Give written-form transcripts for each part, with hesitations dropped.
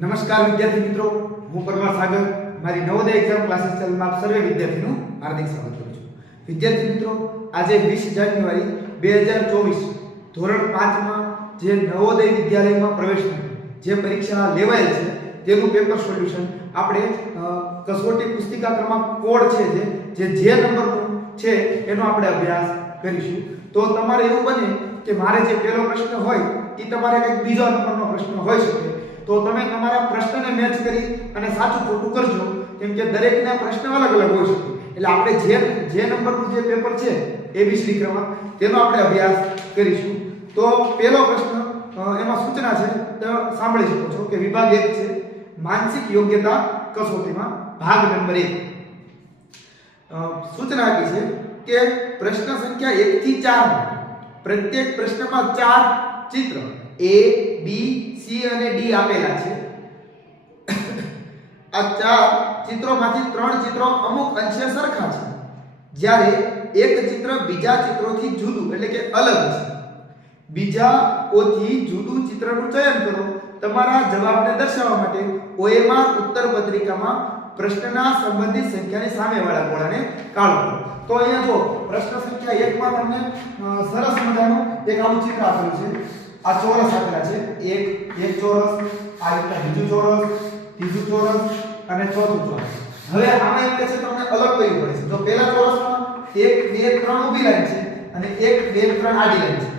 નમસ્કાર વિદ્યાર્થી મિત્રો, હું પરમાર સાગર મારી નવોદય એક્ઝામ ક્લાસીસ ચેનલમાં આપ સર્વે વિદ્યાર્થીનું હાર્દિક સ્વાગત કરું છું. વિદ્યાર્થી મિત્રો, આજે 20 જાન્યુઆરી 2024 ધોરણ 5 માં જે નવોદય વિદ્યાલયમાં પ્રવેશની જે પરીક્ષા લેવાયેલ છે તેનું પેપર સોલ્યુશન આપણે કસોટી પુસ્તિકા ક્રમાંક કોડ છે જે નંબરનું છે એનો આપણે અભ્યાસ કરીશું. તો તમારે એવું બને કે મારે જે પહેલો પ્રશ્ન હોય એ તમારે કંઈક બીજો નંબરનો પ્રશ્ન હોઈ શકે, તો તમે તમારા પ્રશ્નને મેચ કરી અને સાચું ખોટું કરજો, કેમ કે દરેકના પ્રશ્ન અલગ અલગ હોઈ શકે. એટલે આપણે જે નંબરનું જે પેપર છે એબીસીડી ક્રમાંક તેનો આપણે અભ્યાસ કરીશું. તો પહેલો પ્રશ્ન એમાં સૂચના છે તો સાંભળી શકો છો કે વિભાગ 1 છે માનસિક યોગ્યતા કસોટીમાં ભાગ નંબર 1. સૂચના આપી છે કે પ્રશ્ન સંખ્યા 1 થી 4 પ્રત્યેક પ્રશ્નમાં 4 ચિત્ર A, B, C અને D આપેલા છે. આ 4 ચિત્રોમાંથી 3 ચિત્રો અમુક અંશે સરખા છે, જ્યારે એક ચિત્ર બીજા ચિત્રોથી જુદું એટલે કે અલગ છે. બીજાઓથી જુદું ચિત્રનું ચયન કરો. તમારા જવાબને દર્શાવવા માટે OMR ઉત્તર પત્રિકામાં પ્રશ્નના સંબંધિત સંખ્યાની સામેવાળા ગોળાને કાઢો. તો અહીંયા જો પ્રશ્ન સંખ્યા 1 માં તમને સરસ મજાનું એક આવું ચિત્ર આપેલું છે. આ ચોરસ આપેલા છે, એક ચોરસ, આ રીતે બીજું ચોરસ, ત્રીજું ચોરસ અને ચોથું ચોરસ. હવે આમાં એક છે તમને અલગ કરવું પડે છે. તો પહેલા ચોરસમાં 1 2 3 ઊભી લાઈન છે અને 1 2 3 આડી લાઈન છે.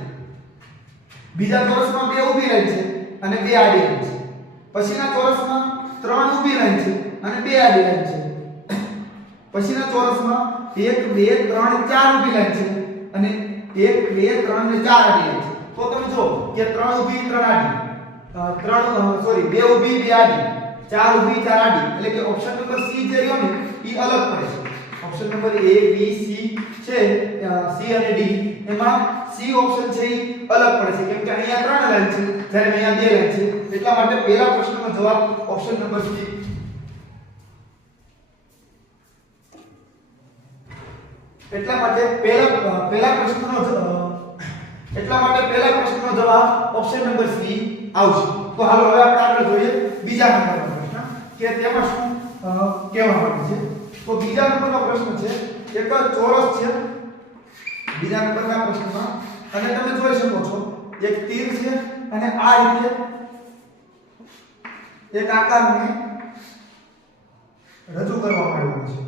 બીજા ચોરસમાં 2 ઊભી લાઈન છે અને 2 આડી લાઈન છે. પછીના ચોરસમાં 3 ઊભી લાઈન છે અને 2 આડી લાઈન છે. પછીના ચોરસમાં 1 2 3 4 ઊભી લાઈન છે અને 1 2 3 અને 4 આડી લાઈન છે. તો તમે જો કે 3 ઊભી 3 આડી, 2 ઊભી 2 આડી, 4 ઊભી 4 આડી, એટલે કે ઓપ્શન નંબર C જે રહ્યો ને એ અલગ પડે છે. Option number A B C છે, C અને D, એમાં C ઓપ્શન છે એ અલગ પડે છે, કેમ કે અહીંયા 3 લાઈન છે જ્યારે અહીંયા 2 લાઈન છે. એટલા માટે પહેલા પ્રશ્નનો જવાબ ઓપ્શન નંબર C. એટલા માટે પહેલા પ્રશ્નનો જવાબ ઓપ્શન નંબર C આવશે. તો હાલો હવે આપણે આગળ જોઈએ બીજા નંબરનો પ્રશ્ન કે તેમાં શું કહેવા માંગે છે. તો બીજા નંબરનો પ્રશ્ન છે એક ચોરસ છે બીજા નંબરના પ્રશ્નમાં, અને તમે જોઈ શકો છો એક તીર છે અને આ રીતે એક આકારને રજૂ કરવામાં આવ્યો છે.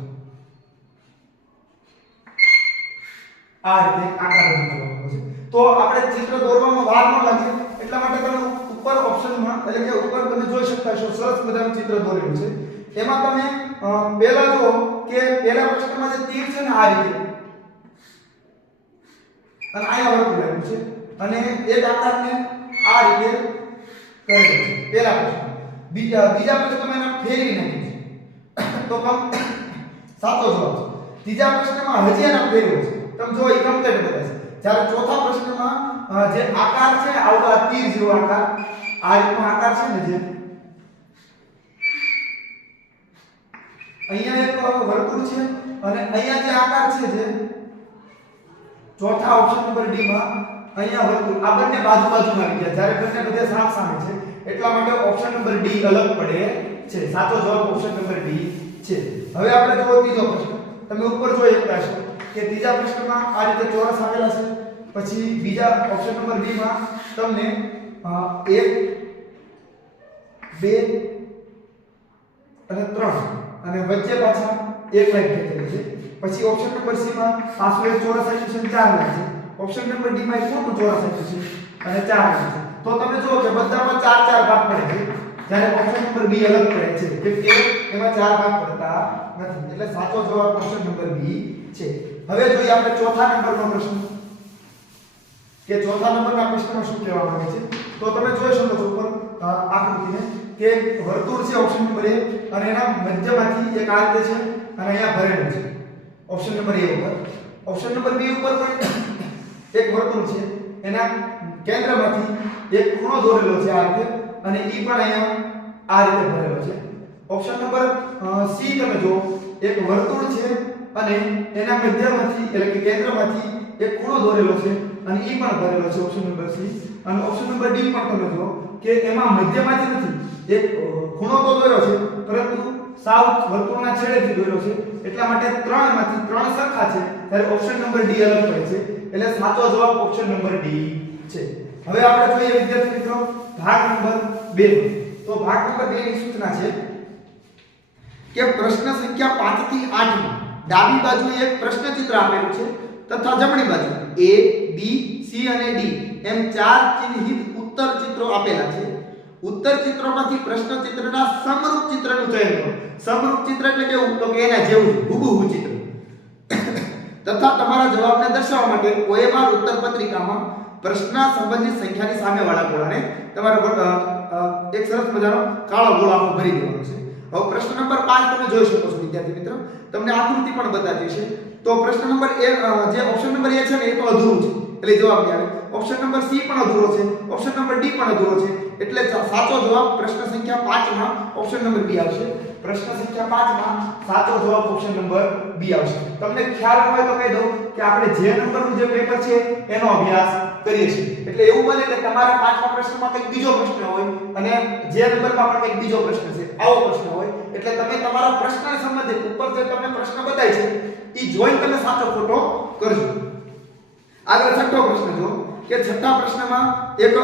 આ રીતે આકાર રજૂ કરવામાં આવ્યો છે. તો આપણે ચિત્ર દોરવામાં વાર ન લાગે એટલા માટે તમે ઉપર ઓપ્શનમાં એટલે કે ઉપર તમે જોઈ શકતા છો સરસ મજાનું ચિત્ર દોરેલું છે. એમાં તમે પહેલા જો કે પહેલા પ્રશ્નમાં જે તીર છે ને આ રીતે અને અહીંયા વર્તુળ આપ્યું છે અને એક આકારને આ રીતે કરેલો છે પહેલા પ્રશ્ન. બીજા પ્રશ્નમાં એને ફેરવી નાખ્યું છે, તો સાચો જવાબ છે. ત્રીજા પ્રશ્નમાં હજી એને ફેરવ્યો છે, તમે જો એ કમ્પ્લીટ બતાવશે. જ્યારે ચોથા પ્રશ્નમાં જે આકાર છે આવો તીર જેવો આકાર, આ રીતનો આકાર છે ને જે અહીંયા એક વર્તુળ છે અને અહીંયા જે આકાર છે જે ચોથા ઓપ્શન નંબર D માં અહીંયા વર્તુળ, આ બંને બાજુમાં આવી ગયા જ્યારે બંને બધે સામ સામે છે એટલા માટે ઓપ્શન નંબર D અલગ પડે છે. સાચો જવાબ ઓપ્શન નંબર D છે. હવે આપણે જો ત્રીજો પ્રશ્ન તમે ઉપર જોઈ શકતા છો કે ત્રીજા પ્રશ્નમાં આ રીતે ચોરસ આપેલા છે. પછી બીજા ઓપ્શન નંબર B માં તમને 1 2 અને 3 અને વચ્ચે પાછા એક લાઈન ખેંચેલી છે. પછી ઓપ્શન નંબર C માં પાછું એક ચોરસ આપ્યું છે 4 લાઈન છે. ઓપ્શન નંબર D માં એક મોટું ચોરસ આપ્યું છે અને 4 લાઈન છે. તો તમે જુઓ કે બધામાં 4 ભાગ પડે છે, જ્યારે ઓપ્શન નંબર B અલગ પડે છે કેમ કે એમાં 4 ભાગ પડતા નથી. એટલે સાચો જવાબ ઓપ્શન નંબર B છે. હવે જોઈએ આપણે ચોથા નંબરનો પ્રશ્ન કે ચોથા નંબરના પ્રશ્નમાં શું કહેવા માંગે છે. તો તમે જોઈ શકો છો ઉપર આકૃતિને કે વર્તુળ છે ઓપ્શન નંબર A અને એના મધ્યમાંથી એક આ રીતે છે અને અહીંયા ભરેલું છે ઓપ્શન નંબર A ઉપર. ઓપ્શન નંબર B ઉપર પણ એક વર્તુળ છે, એના કેન્દ્રમાંથી એક ખૂણો દોરેલો છે આ રીતે અને એ પણ અહીંયા આ રીતે ભરેલો છે. ઓપ્શન નંબર C તમે જો એક વર્તુળ છે અને એના મધ્યમાંથી એટલે કે કેન્દ્રમાંથી એક ખૂણો દોરેલો છે અને એ પણ ભરેલો છે ઓપ્શન નંબર C. અને ઓપ્શન નંબર D પણ તમે જો કે એમાં મધ્યમાંથી નથી, એક ખૂણો તો દોર્યો છે પરંતુ સાવ વર્તુળના છેડેથી દોર્યો છે એટલા માટે 3 માંથી 3 સરખા છે ત્યારે ઓપ્શન નંબર ડી અલગ પડે છે એટલે સાચો જવાબ ઓપ્શન નંબર ડી છે હવે આપણે જોઈએ વિદ્યાર્થી મિત્રો ભાગ નંબર 2 તો ભાગ નંબર 2 ની સૂચના છે કે પ્રશ્ન સંખ્યા 5 થી 8 માં ડાબી બાજુએ એક પ્રશ્ન ચિત્ર આપેલું છે તથા જમણી બાજુ A B C અને D એમ 4 ચિહ્નિત ઉત્તર ચિત્રો આપેલા છે ઉત્તર ચિત્રોમાંથી પ્રશ્ન ચિત્રના સમરૂપ ચિત્રનું ચયન કરો સમરૂપ ચિત્ર એટલે કેવું તો કે એના જેવું હુબહુ ચિત્ર તથા તમારા જવાબને દર્શાવવા માટે OMR ઉત્તર પત્રિકામાં પ્રશ્ન સંબંધિત સંખ્યાની સામેવાળા ગોળાને તમારે એક સરસ મજાનો કાળો ગોળો આખો ભરી દેવાનો છે હવે પ્રશ્ન નંબર 5 તમે જોઈ શકો છો વિદ્યાર્થી મિત્રો તમને આકૃતિ પણ બતાવી છે તો પ્રશ્ન નંબર A જે ઓપ્શન નંબર A છે ને એ તો અધૂરું છે એટલે જવાબ નહીં આવે ઓપ્શન નંબર C પણ અધૂરો છે ઓપ્શન નંબર D પણ અધૂરો છે એટલે સાચો જવાબ પ્રશ્ન સંખ્યા 5 માં ઓપ્શન નંબર B આવશે પ્રશ્ન સંખ્યા 5 માં સાચો જવાબ ઓપ્શન નંબર B આવશે તમને ખ્યાલ હોય તો કહી દઉં કે આપણે જે નંબરનું જે પેપર છે એનો અભ્યાસ કરીએ છીએ એટલે એવું બને કે તમારા 5મા પ્રશ્નમાં કંઈક બીજો પ્રશ્ન હોય અને જે નંબરમાં પણ કંઈક બીજો પ્રશ્ન છે આવો પ્રશ્ન હોય એટલે તમે તમારા પ્રશ્નને સંબંધિત ઉપર જે તમને પ્રશ્ન બતાય છે ઈ જોઈને તમે સાચો ખોટો કરજો આગળ છઠ્ઠો પ્રશ્ન જો કે છઠ્ઠા પ્રશ્નમાં એક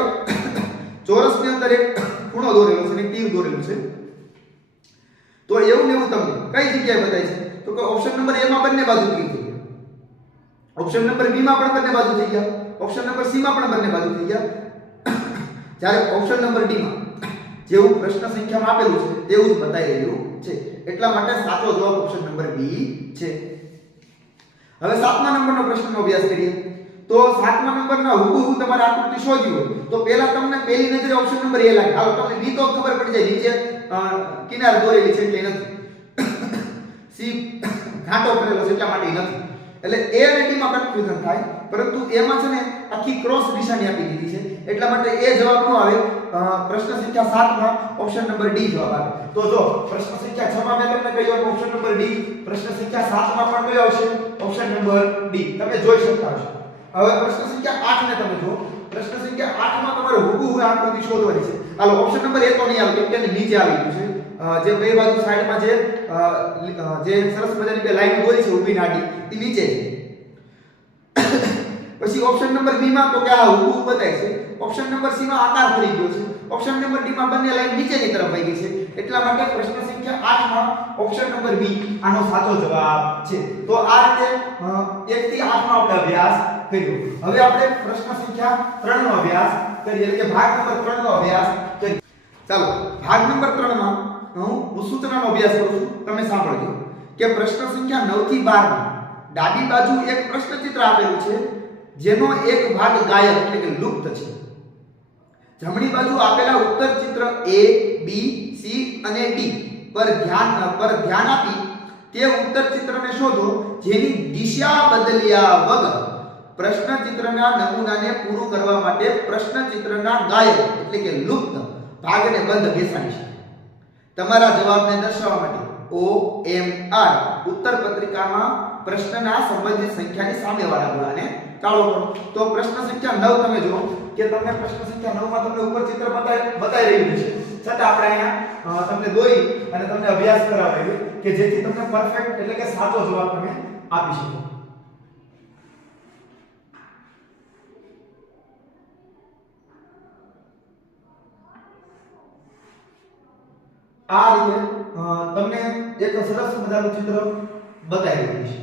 ચોરસની અંદર એક ખૂણો દોરેલો છે અને તીર દોરેલું છે તો એવું ને એવું તમને કઈ જગ્યાએ બતાય છે તો કે ઓપ્શન નંબર A માં બંને બાજુ તીર થઈ ગયા ઓપ્શન નંબર B માં પણ બંને બાજુ થઈ ગયા ઓપ્શન નંબર C માં પણ બંને બાજુ થઈ ગયા જ્યારે ઓપ્શન નંબર D માં જેવું પ્રશ્ન સંખ્યામાં આપેલું છે તેવું જ બતાઈ રહ્યું છે એટલા માટે સાચો જવાબ ઓપ્શન નંબર B છે હવે 7મા નંબરનો પ્રશ્નનો અભ્યાસ કરીએ તો 7મા નંબરના હુબહુ તમારે આકૃતિ શોધવી હોય તો પહેલા તમને પહેલી નજરે ઓપ્શન નંબર A લાગે હાલો તમને B તો ખબર પડી જાય નીચે કિનાર દોરેલી છે એટલે નથી C ઘાટો કરેલો છે એટલા માટે નથી એટલે A અને D માં કન્ફ્યુઝન થાય પરંતુ A માં છે ને આખી ક્રોસ નિશાની આપી દીધી છે એટલા માટે A જવાબ નો આવે પ્રશ્ન સંખ્યા 7 માં ઓપ્શન નંબર D જવાબ આવે તો જો પ્રશ્ન સંખ્યા 6 માં મેં તમને કહ્યું ઓપ્શન નંબર D પ્રશ્ન સંખ્યા 7 માં પણ કયો આવશે ઓપ્શન નંબર D તમે જોઈ શકતા છો હવે પ્રશ્ન સંખ્યા 8 ને તમે જો પ્રશ્ન સંખ્યા 8 માં તમારે હુબહુ આકૃતિ શોધવાની છે હાલો ઓપ્શન નંબર A તો નહીં આવે કેમ કે નીચે આવી ગયું છે જે બે બાજુ સાઈડમાં જે સરસ મજાની બે લાઈન દોરી છે ઊભી નાડી એ નીચે છે પછી ઓપ્શન નંબર B માં તો કે આ હુબહુ બતાય છે ઓપ્શન નંબર C માં આકાર થઈ ગયો છે ઓપ્શન નંબર D માં બંને લાઈન નીચેની તરફ વહી ગઈ છે એટલા માટે પ્રશ્ન સંખ્યા 8 માં ઓપ્શન નંબર B આનો સાચો જવાબ છે તો આ રીતે 1 થી 8 નો આપણે અભ્યાસ કર્યો હવે આપણે પ્રશ્ન સંખ્યા 3 નો અભ્યાસ કરીએ એટલે કે ભાગ નંબર 3 નો અભ્યાસ કરીએ ચાલો ભાગ નંબર 3 માં હું સૂચનાનો અભ્યાસ કરું છું તમે સાંભળજો કે પ્રશ્ન સંખ્યા 9 થી 12 માં ડાબી બાજુ એક પ્રશ્ન ચિત્ર આપેલું છે જેનો એક ભાગ ગાયબ એટલે કે લુપ્ત છે જમણી બાજુ આપેલા ઉત્તર ચિત્ર A B C અને D પર ધ્યાન આપી તે ઉત્તર ચિત્રને શોધો જેની દિશા બદલ્યા વગર પ્રશ્ન ચિત્રના નમૂનાને પૂરું કરવા માટે પ્રશ્ન ચિત્રના ગાયબ એટલે કે લુપ્ત ભાગને બંધ બેસાડી શકાય તમારા જવાબને દર્શાવવા માટે OMR ઉત્તર પત્રિકામાં પ્રશ્નના સંબંધિત સંખ્યાની સામેવાળા ગોળાને કાળો કરો તો પ્રશ્ન સંખ્યા 9 તમે જો કે તમને પ્રશ્ન સંખ્યા 9 માં તમને ઉપર ચિત્ર બતાઈ રહ્યું છે છતાં આપણે અહીંયા તમને દોરી અને તમને અભ્યાસ કરાવ્યો કે જેથી તમને પરફેક્ટ એટલે કે સાચો જવાબ તમે આપી શકો આ રીતે તમને એક સરસ મજાનું ચિત્ર બતાવી રહ્યું છે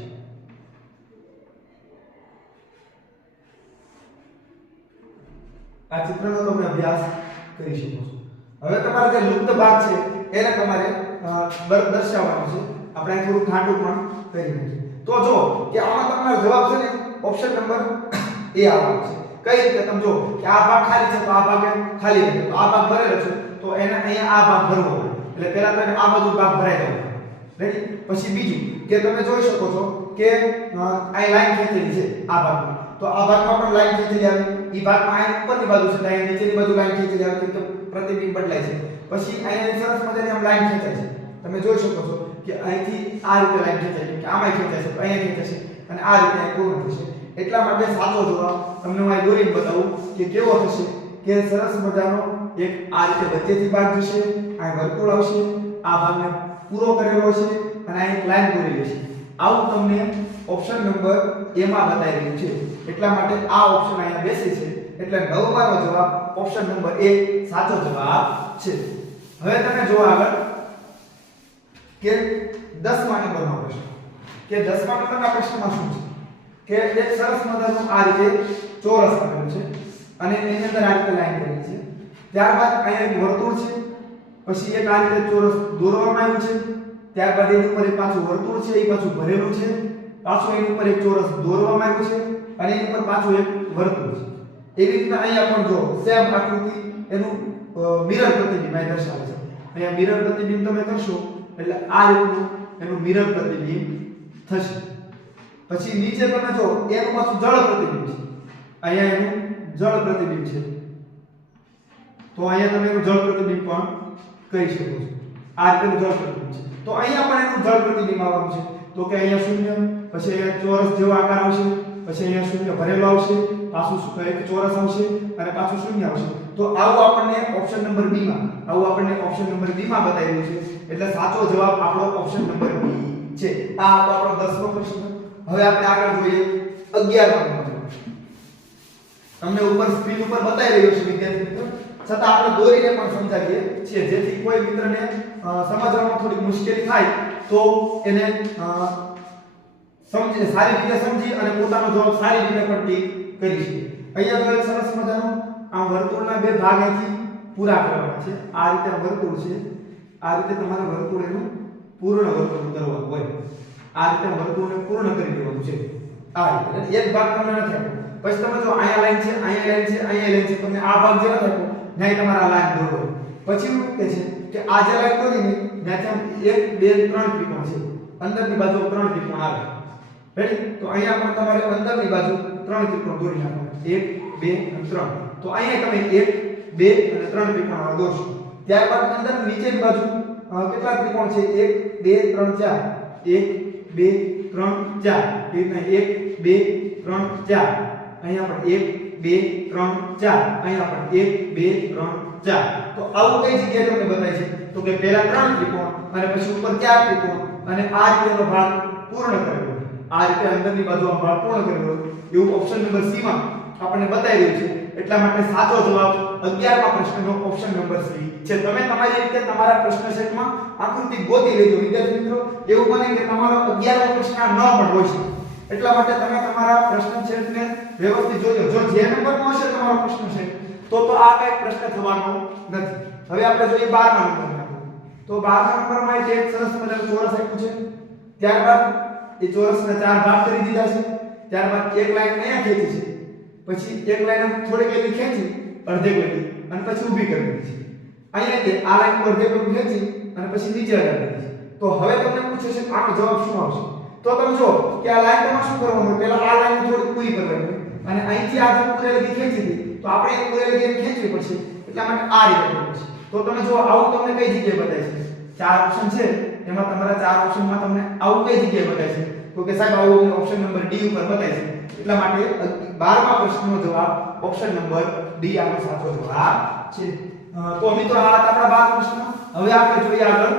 આ ચિત્રનો તમે અભ્યાસ કરી શકો છો હવે તમારે જે લુપ્ત ભાગ છે એને તમારે દર્શાવવાનો છે આપણે થોડું ખાંડું પણ કરી નાખીએ તો જો કે આમાં તમારો જવાબ છે ને ઓપ્શન નંબર A આવવાનો છે કઈ રીતે તમે જો કે આ ભાગ ખાલી છે તો આ ભાગ ખાલી રહે તો આ ભાગ ભરેલો છે તો એને અહીંયા આ ભાગ ભરવો પડે એટલે પહેલા તો એને આ બાજુ ભાગ ભરાઈ દેવો રેડી પછી બીજું કે તમે જોઈ શકો છો કે આ લાઈન ખેંચેલી છે આ ભાગમાં તો આ ભાગમાં પણ લાઈન ખેંચેલી આવે ઈ ભાગમાં આ ઉપરની બાજુ છે લાઈન નીચેની બાજુ લાઈન ખેંચેલી આવે તો પ્રતિબિંબ બદલાય છે પછી અહીંયા સરસ મજાની આમ લાઈન ખેંચાય છે તમે જોઈ શકો છો કે અહીંથી આ રીતે લાઈન ખેંચાય છે કે આમાં ખેંચાય છે અહીંયા ખેંચાય છે અને આ રીતે પૂર્ણ થશે એટલા માટે સાચો જવાબ તમને હું અહીં દોરીને બતાવું કે કેવો થશે કે સરસ મજાનો એક આ રીતે વચ્ચેથી ભાગ જશે, આ વર્તુળ આવશે, આ ભાગને પૂરો કરેલો છે અને આ એક લાઈન દોરેલી છે. આવું તમને ઓપ્શન નંબર એ માં બતાવી રહ્યું છે. એટલા માટે આ ઓપ્શન અહીંયા બેસે છે. એટલે 9 નો જવાબ ઓપ્શન નંબર એ સાચો જવાબ છે. હવે તમે જો આગળ કે 10મા નંબરનો પ્રશ્ન, કે 10મા નંબરના પ્રશ્નમાં શું છે કે એક સરસ મજાનું આ રીતે ચોરસ આપેલું છે અને એની અંદર આ રીતે લાઈન કરેલી છે. ત્યારબાદ અહીંયા એક વર્તુળ છે, પછી એક આ રીતે ચોરસ દોરવામાં આવ્યું છે, ત્યારબાદ એની ઉપર એક પાછું વર્તુળ છે, એ પાછું ભરેલું છે, પાછું એની ઉપર એક ચોરસ દોરવામાં આવ્યું છે અને એની ઉપર પાછું એક વર્તુળ છે. એવી રીતે અહીંયા પણ જો સેમ આકૃતિ એનું મિરર પ્રતિબિંબ અહીં દર્શાવે છે. અહીંયા મિરર પ્રતિબિંબ તમે કરશો એટલે આ રીતનું એનું મિરર પ્રતિબિંબ થશે. પછી નીચે તમે જો એનું પાછું જળ પ્રતિબિંબ છે, અહીંયા એનું જળ પ્રતિબિંબ છે, તો અહીંયા તમે એનું જળ પ્રતિબિંબ પણ કહી શકો છો. આ રીતનું જળ પ્રતિબિંબ છે. તો અહીંયા પણ એનું જળ પ્રતિબિંબ આવવાનું છે. તો કે અહીંયા શૂન્ય, પછી અહીંયા ચોરસ જેવો આકાર આવશે, પછી અહીંયા શૂન્ય ભરેલો આવશે, પાછું એક ચોરસ આવશે અને પાછું શૂન્ય આવશે. તો આવું આપણને ઓપ્શન નંબર બી માં બતાવ્યું છે. એટલે સાચો જવાબ આપણો ઓપ્શન નંબર બી છે. આ આપણો 10મો પ્રશ્ન. હવે આપણે આગળ જોઈએ 11મા નંબર. તમને ઉપર સ્ક્રીન ઉપર બતાવી રહ્યો છે વિદ્યાર્થી મિત્રો, છતાં આપણે દોરીને પણ સમજાવીએ છીએ જેથી કોઈ મિત્રને સમજવામાં થોડી મુશ્કેલી થાય તો એને સારી રીતે સમજી અને પોતાનો જવાબ સારી રીતે પણ ટીક કરી શકે. અહીંયા તો એક સરસ મજાનું આ વર્તુળના બે ભાગ અહીંથી પૂરા કરવાના છે. આ રીતે વર્તુળ છે, આ રીતે તમારે વર્તુળ એનું પૂર્ણ વર્તુળ કરવાનું હોય. આ રીતે વર્તુળને પૂર્ણ કરી દેવાનું છે. આ રીતે એક ભાગ તમને નથી આપ્યો, પછી તમે જો અહીંયા લાઈન છે, અહીંયા લાઈન છે, અહીંયા લાઈન છે, તમને આ ભાગ જે નથી આપ્યો નહીં તમારે આ લાઈન દોરો. પછી શું કહે છે કે આ જે લાઈન દોરીને ત્યાંથી 1 2 3 ત્રિકોણ છે, અંદરની બાજુ 3 ત્રિકોણ આવે. રેડી? તો અહીંયા પણ તમારે અંદરની બાજુ 3 ત્રિકોણ દોરી નાખવાના, 1 2 અને 3. તો અહીંયા તમે 1 2 અને 3 ત્રિકોણ દોરશો. ત્યારબાદ અંદર નીચેની બાજુ કેટલા ત્રિકોણ છે? 1 2 3 4, 1 2 3 4. એ રીતના 1 2 3 4. અહીંયા પણ 1 2 3 4. અહીંયા પણ 1 2 3 4. તો આવું કઈ જગ્યાએ તમને બતાય છે? તો કે પહેલા 3 ત્રિકોણ અને પછી ઉપર 4 ત્રિકોણ અને આ રીતેનો ભાગ પૂર્ણ કરેલો. આ રીતે અંદરની બાજુ આ ભાગ પૂર્ણ કરેલો એવું ઓપ્શન નંબર સી માં આપણને બતાવી રહ્યું છે. એટલા માટે સાચો જવાબ 11મા પ્રશ્નનો ઓપ્શન નંબર સી છે. તમે તમારી રીતે તમારા પ્રશ્ન સેટમાં આકૃતિ ગોતી લેજો વિદ્યાર્થી મિત્રો. એવું બને કે તમારો 11મો પ્રશ્ન ન પણ હોય છે. એટલા માટે તમે તમારા પ્રશ્ન સેટને વ્યવસ્થિત જોજો. જો જે નંબરનો હશે તમારો પ્રશ્ન સેટ તો આ કઈ પ્રશ્ન થવાનો નથી. હવે આપણે જોઈએ 12મા નંબરમાં. તો 12મા નંબરમાં એક સરસ મજાનું ચોરસ આપ્યું છે. ત્યારબાદ એ ચોરસના 4 ભાગ કરી દીધા છે. ત્યારબાદ એક લાઈન અહીંયા ખેંચી છે, પછી એક લાઈન થોડીક એવી ખેંચી અડધે કરી અને પછી ઊભી કરી દીધી છે. અહીંયા કે આ લાઈન પર અડધે કરી ખેંચી અને પછી નીચે લગાડી દીધી છે. તો હવે તમને પૂછે છે આનો જવાબ શું આવશે? તો તમે જો કે આ લાઈન તમારે શું કરવાનું હોય? પહેલા આ લાઈન થોડી પૂરી કરવાની હોય અને અહીંથી આ જો પૂરે લગી ખેંચી હતી તો આપણે એક પૂરે લગી ખેંચવી પડશે. એટલા માટે આ રીતે કરવું પડશે. તો તમે જો આવું તમને કઈ જગ્યાએ બતાય છે? 4 ઓપ્શન છે, એમાં તમારા 4 ઓપ્શનમાં તમને આવું કઈ જગ્યાએ બતાય છે? તો કે સાહેબ આવું ઓપ્શન નંબર ડી ઉપર બતાય છે. એટલા માટે 12મા પ્રશ્નનો જવાબ ઓપ્શન નંબર ડી આપણો સાચો જવાબ છે. તો મિત્રો આ હતા આપણા 12 પ્રશ્નો. હવે આપણે જોઈએ આગળ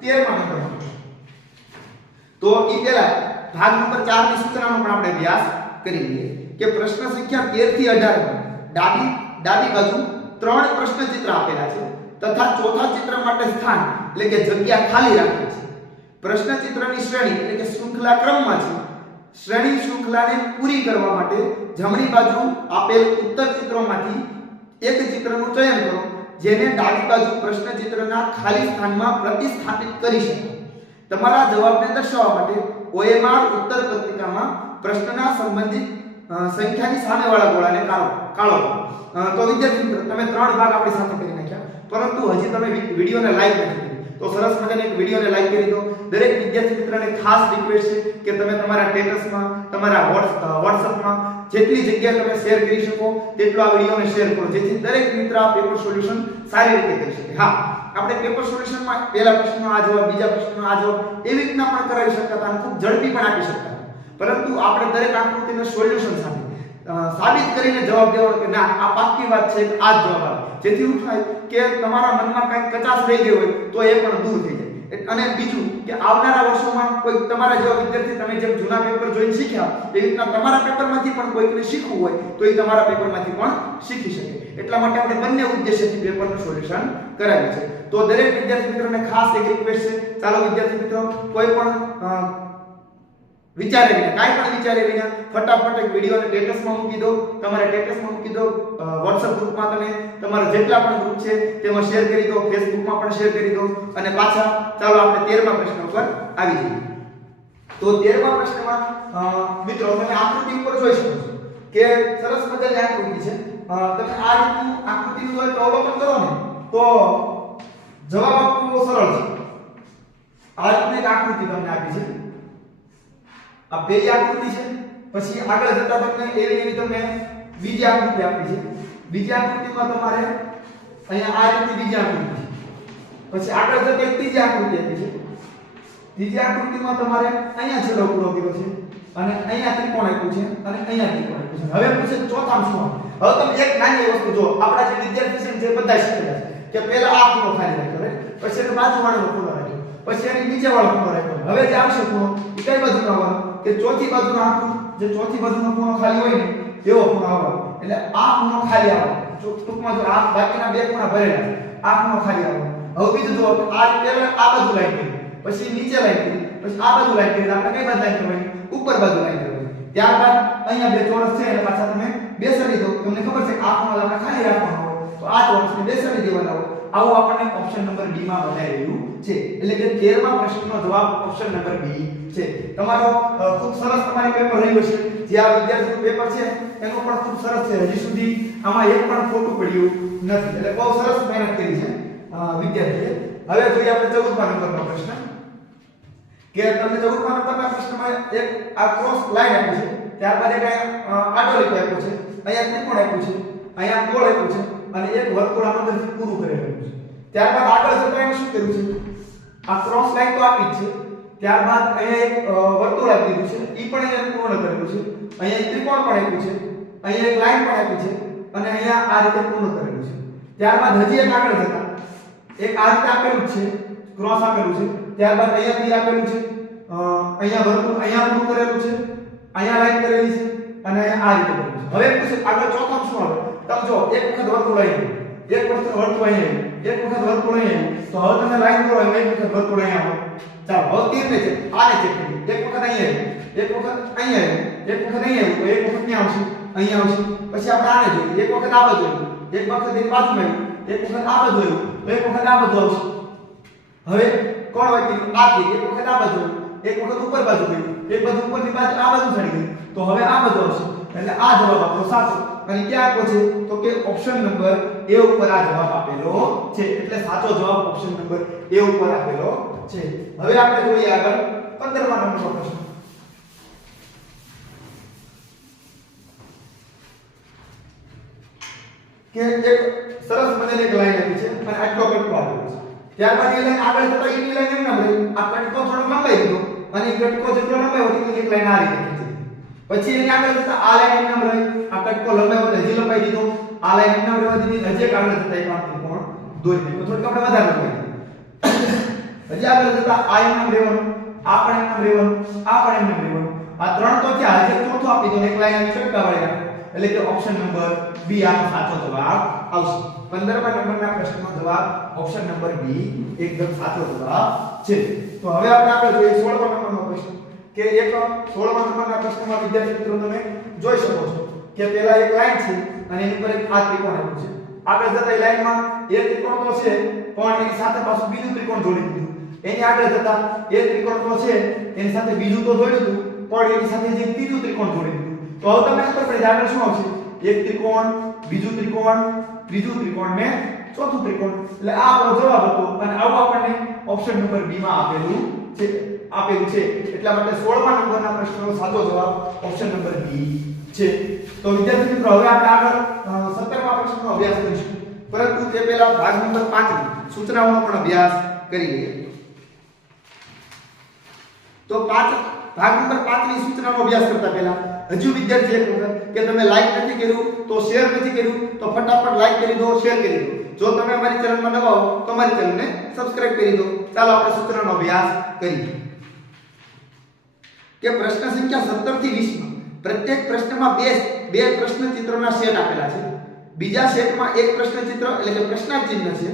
13મા નંબર. તો ઈ પહેલા ભાગ નંબર 4 ની સૂચનાનો પણ આપણે અભ્યાસ કરી લઈએ કે પ્રશ્ન સંખ્યા 13 થી 18 ડાબી બાજુ 3 પ્રશ્ન ચિત્ર આપેલા છે તથા ચોથા ચિત્ર માટે સ્થાન એટલે કે જગ્યા ખાલી રાખી છે. પ્રશ્ન ચિત્રની શ્રેણી એટલે કે શૃંખલા ક્રમમાં છે. શ્રેણી શૃંખલાને પૂરી કરવા માટે જમણી બાજુ આપેલ ઉત્તર ચિત્રોમાંથી એક ચિત્રનું ચયન કરો જેને ડાબી બાજુ પ્રશ્ન ચિત્રના ખાલી સ્થાનમાં પ્રતિસ્થાપિત કરી શકાય. તમારા જવાબને દર્શાવવા માટે OMR ઉત્તર પત્રિકામાં પ્રશ્નના સંબંધિત સંખ્યાની સામેવાળા ગોળાને કાળો. તો વિદ્યાર્થી મિત્રો તમે 3 ભાગ આપણી સાથે કરી નાખ્યા, પરંતુ હજી તમે વિડિયોને લાઈક નથી કરી. તો સરસ મજાની એક વિડિયોને લાઈક કરી દો. દરેક વિદ્યાર્થી મિત્રને ખાસ રિક્વેસ્ટ છે કે તમે તમારા સ્ટેટસમાં, તમારા WhatsAppમાં જેટલી જગ્યાએ તમે શેર કરી શકો તેટલો આ વિડિયોને શેર કરો જેથી દરેક મિત્ર આ પેપર સોલ્યુશન સારી રીતે કરી શકે. હા, આપણે પેપર સોલ્યુશનમાં પહેલા પ્રશ્નનો આ જવાબ, બીજા પ્રશ્નનો આ જવાબ એવી રીતના પણ કરાવી શકતા હતા અને ખૂબ ઝડપી પણ આપી શકતા હતા. પરંતુ આપણે દરેક આકૃતિના સોલ્યુશન સાથે સાબિત કરીને જવાબ દેવાનો કે ના આ પાક્કી વાત છે કે આ જ જવાબ આવે. જેથી શું થાય કે તમારા મનમાં કંઈક કચાશ રહી ગઈ હોય તો એ પણ દૂર થઈ જાય. અને બીજું કે આવનારા વર્ષોમાં કોઈ તમારા જેવા વિદ્યાર્થી તમે જેમ જૂના પેપર જોઈને શીખ્યા એ રીતના તમારા પેપરમાંથી પણ કોઈકને શીખવું હોય તો એ તમારા પેપરમાંથી પણ શીખી શકે. એટલા માટે આપણે બંને ઉદ્દેશ્યથી પેપરનું સોલ્યુશન કરાવ્યું છે. તો દરેક વિદ્યાર્થી મિત્રોને ખાસ એક રિક્વેસ્ટ છે, ચાલો વિદ્યાર્થી મિત્રો કોઈ પણ વિચારે વિના કાંઈ પણ વિચારે વિના ફટાફટ એક વિડીયોને સ્ટેટસમાં મૂકી દો. તમારે સ્ટેટસમાં મૂકી દો, WhatsApp ગ્રુપમાં તમે તમારા જેટલા પણ ગ્રુપ છે તેમાં શેર કરી દો, ફેસબુકમાં પણ શેર કરી દો. અને પાછા ચાલો આપણે 13મા પ્રશ્ન ઉપર આવી જઈએ. તો 13મા પ્રશ્નમાં મિત્રો તમે આકૃતિ ઉપર જોઈ શકો છો કે સરસ મજાની આકૃતિ છે. તમે આ રીતનું આકૃતિનું જો અવલોકન કરો ને તો જવાબ આપવો બહુ સરળ છે. આ રીતની એક આકૃતિ તમને આપી છે. આ પહેલી આકૃતિ છે, પછી આગળ જતા તમને એવી તમને બીજી આકૃતિ આપી છે. બીજી આકૃતિમાં તમારે અહીંયા આ રીતની બીજી આકૃતિ છે. પછી આગળ જતા એક ત્રીજી આકૃતિ આપી છે. ત્રીજી આકૃતિમાં તમારે અહીંયા છેડો પૂરો કર્યો છે અને અહીંયા ત્રિકોણ આપ્યું છે અને અહીંયા ત્રિકોણ આપ્યું છે. હવે પૂછે ચોથામાં શું આવે? હવે તમે એક નાની વસ્તુ જો, આપણા જે વિદ્યાર્થી છે જે બધા શીખેલા છે કે પહેલા આ ખૂણો ખાલી રાખ્યો રે, પછી એની બાજુવાળો ખૂણો રાખ્યો, પછી એની નીચેવાળો ખૂણો રાખ્યો. હવે જે આવશે ખૂણો એ કઈ બાજુનો આવવાનો? કે ચોથી બાજુનો આખું જે ચોથી બાજુનો ખૂણો ખાલી હોય ને એવો ખૂણો આવવાનો. એટલે આ ખૂણો ખાલી આવવાનો. ટૂંકમાં જો આ બાકીના બે ખૂણા ભરેલા છે, આ ખૂણો ખાલી આવવાનો. હવે બીજું જો આ પહેલા આ બાજુ લાઈન કરી, પછી નીચે લાઈન કરી, પછી આ બાજુ લાઈન કરી, આપણે કઈ બાજુ લાઈન કરવાની? ઉપર બાજુ લાઈન કરવાની. ત્યારબાદ અહીંયા બે ચોરસ છે એટલે પાછા તમે બેસાડી દો. તમને ખબર છે કે આ ખૂણો આપણે ખાલી રાખવાનો હોય તો આ ચોરસને બેસાડી દેવાના હોય. આવું આપણને ઓપ્શન નંબર B માં બતાવી રહ્યું છે. એટલે કે 13મા પ્રશ્નનો જવાબ ઓપ્શન નંબર B છે. તમારો ખૂબ સરસ તમારી પેપર રહ્યું છે. જે આ વિદ્યાર્થીનું પેપર છે એનું પણ ખૂબ સરસ છે. હજી સુધી આમાં એક પણ ખોટું પડ્યું નથી. એટલે બહુ સરસ મહેનત કરી છે વિદ્યાર્થીએ. હવે જોઈએ આપણે 14મા નંબરનો પ્રશ્ન કે તમને 14મા નંબરના પ્રશ્નમાં એક આ ક્રોસ લાઈન આપી છે, ત્યારબાદ એક આડો લીટી આપ્યો છે, અહીંયા ત્રિકોણ આપ્યું છે, અહીંયા ગોળ આપ્યું છે અને એક વર્તુળ આમાંથી પૂરું કરેલું છે. ત્યારબાદ આગળ જતા એને શું કર્યું છે? આ ક્રોસ લાઈન તો આપી જ છે, ત્યારબાદ અહીંયા એક વર્તુળ આપી દીધું છે, ઈ પણ અહીંયા પૂર્ણ કરેલું છે, અહીંયા એક ત્રિકોણ પણ આપ્યું છે, અહીંયા એક લાઈન પણ આપી છે અને અહીંયા આ રીતે પૂર્ણ કરેલું છે. ત્યારબાદ હજી એક આગળ જતા એક આ રીતે આપેલું છે, ક્રોસ આપેલું છે, ત્યારબાદ અહીંયા તીર આપેલું છે, અહીંયા વર્તુળ અહીંયા પૂરું કરેલું છે, અહીંયા લાઈન કરેલી છે અને અહીંયા આ રીતે કરેલું છે. હવે પૂછે આગળ ચોથામાં શું આવે? તમે જો એક વખત વર્તુળ આવ્યું, એક વખત વર્તુળ અહીંયા આવ્યું, એક વખત વર્તુળ અહીંયા આવ્યું, તો હવે તમે લાઈન દોરો એક વખત વર્તુળ અહીંયા આવે. ચાલો હવે તીરને છે આને ચેક કરીએ. એક વખત અહીંયા આવ્યું, એક વખત અહીંયા આવ્યું, એક વખત અહીંયા આવ્યું, તો એક વખત ક્યાં આવશે? અહીંયા આવશે. પછી આપણે આને જોઈએ, એક વખત આ બાજુ આવ્યું, એક વખત એની બાજુમાં આવ્યું, એક વખત આ બાજુ આવ્યું, તો એક વખત આ બાજુ આવશે. હવે કોણ હોય? આ તીર એક વખત આ બાજુ આવ્યું, એક વખત ઉપર બાજુ ગયું, એક બાજુ ઉપરની બાજુ આ બાજુ ચડી ગયું, તો હવે આ બાજુ આવશે. એટલે આ જવાબ આપણો સાચો. અને ક્યાં આપ્યો છે? તો કે ઓપ્શન નંબર A ઉપર આ જવાબ આપેલો છે. એટલે સાચો જવાબ ઓપ્શન નંબર A ઉપર આપેલો છે. હવે આપણે જોઈએ આગળ 15મા નંબરનો પ્રશ્ન કે એક સરસ મજાની એક લાઈન આપી છે અને આટલો કટકો આપેલો છે. ત્યારબાદ એ લાઈન આગળ જતા એની લાઈન એમ ના રહી, આ કટકો થોડો લંબાઈ ગયો અને એ કટકો જેટલો લંબાયો એટલી એક લાઈન આ રીતે ખેંચી. પછી એની આગળ જતા આ લાઈન એમ નામ રહી, આ કટકો લંબાયો તો હજી લંબાઈ દીધો, આ લાઈન એમ નામ રહેવા દીધી, હજી એક આગળ જતા એક આંતરિક કોણ દોરી દીધો, થોડીક આપણે વધારે લંબાઈ હજી આગળ જતા આ એમ નામ રહેવાનું, આ પણ એમ નામ રહેવાનું, આ પણ એમ નામ રહેવાનું. આ ત્રણ તો થયા, હજી ચોથો આપી દો, એક લાઈન ચટકા વાળી રાખો. એટલે કે ઓપ્શન નંબર B આનો સાચો જવાબ આવશે. 15મા નંબરના પ્રશ્નનો જવાબ ઓપ્શન નંબર B એકદમ સાચો જવાબ છે. તો હવે આપણે આગળ જોઈએ 16મા નંબરનો પ્રશ્ન કે એક 16મા નંબરના પ્રશ્નમાં વિદ્યાર્થી મિત્રો તમે જોઈ શકો છો કે પહેલા એક લાઈન છે અને એની પર એક આ ત્રિકોણ આપ્યું છે. આગળ જતા એ લાઈનમાં એક ત્રિકોણ તો છે પણ એની સાથે પાછું બીજું ત્રિકોણ જોડી દીધું. એની આગળ જતા એક ત્રિકોણ તો છે એની સાથે બીજું તો જોડ્યું હતું પણ એની સાથે જે ત્રીજું ત્રિકોણ જોડી દીધું. તો હવે તમને ખબર પડી આગળ શું આવશે? એક ત્રિકોણ, બીજું ત્રિકોણ, ત્રીજું ત્રિકોણ ને ચોથું ત્રિકોણ. એટલે આ આપણો જવાબ હતો અને આવું આપણને ઓપ્શન નંબર B માં આપેલું છે. એટલા માટે 16મા નંબરના પ્રશ્નનો સાચો જવાબ ઓપ્શન નંબર B છે. તો વિદ્યાર્થી મિત્રો હવે આપણે આગળ 17મા પ્રશ્નનો અભ્યાસ કરીશું, પરંતુ તે પહેલા ભાગ નંબર 5 ની સૂચનાઓનો પણ અભ્યાસ કરી લઈએ. તો ભાગ નંબર 5 ની સૂચનાનો અભ્યાસ કરતા પહેલા હજુ વિદ્યાર્થી એક વખત કે તમે લાઈક નથી કર્યું તો શેર નથી કર્યું તો ફટાફટ લાઈક કરી દો, શેર કરી દો. જો તમે અમારી ચેનલમાં નવા હો તો અમારી ચેનલને સબસ્ક્રાઇબ કરી દો. ચાલો આપણે સૂત્રનો અભ્યાસ કરીએ કે પ્રશ્ન સંખ્યા 17 થી 20 માં પ્રત્યેક પ્રશ્નમાં બે પ્રશ્ન ચિત્રોના સેટ આપેલા છે. બીજા સેટમાં એક પ્રશ્ન ચિત્ર એટલે કે પ્રશ્નાર્થ ચિહ્ન છે.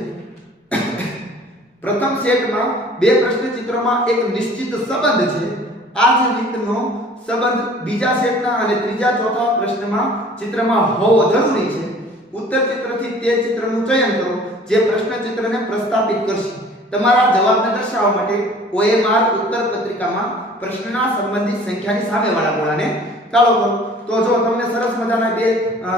પ્રથમ સેટમાં બે પ્રશ્ન ચિત્રોમાં એક નિશ્ચિત સંબંધ છે. આ જ રીતનો સંબંધ બીજા સેટના અને ત્રીજા ચોથા પ્રશ્નમાં ચિત્રમાં હોવો જરૂરી છે. ઉત્તર ચિત્રથી તે ચિત્રનું ચયન કરો જે પ્રશ્ન ચિત્રને પ્રસ્થાપિત કરશે. તમારા જવાબને દર્શાવવા માટે OMR ઉત્તર પત્રિકામાં પ્રશ્નના સંબંધિત સંખ્યાની સામેવાળા ગોળાને કાળો કરો. તો જો તમને સરસ મજાના બે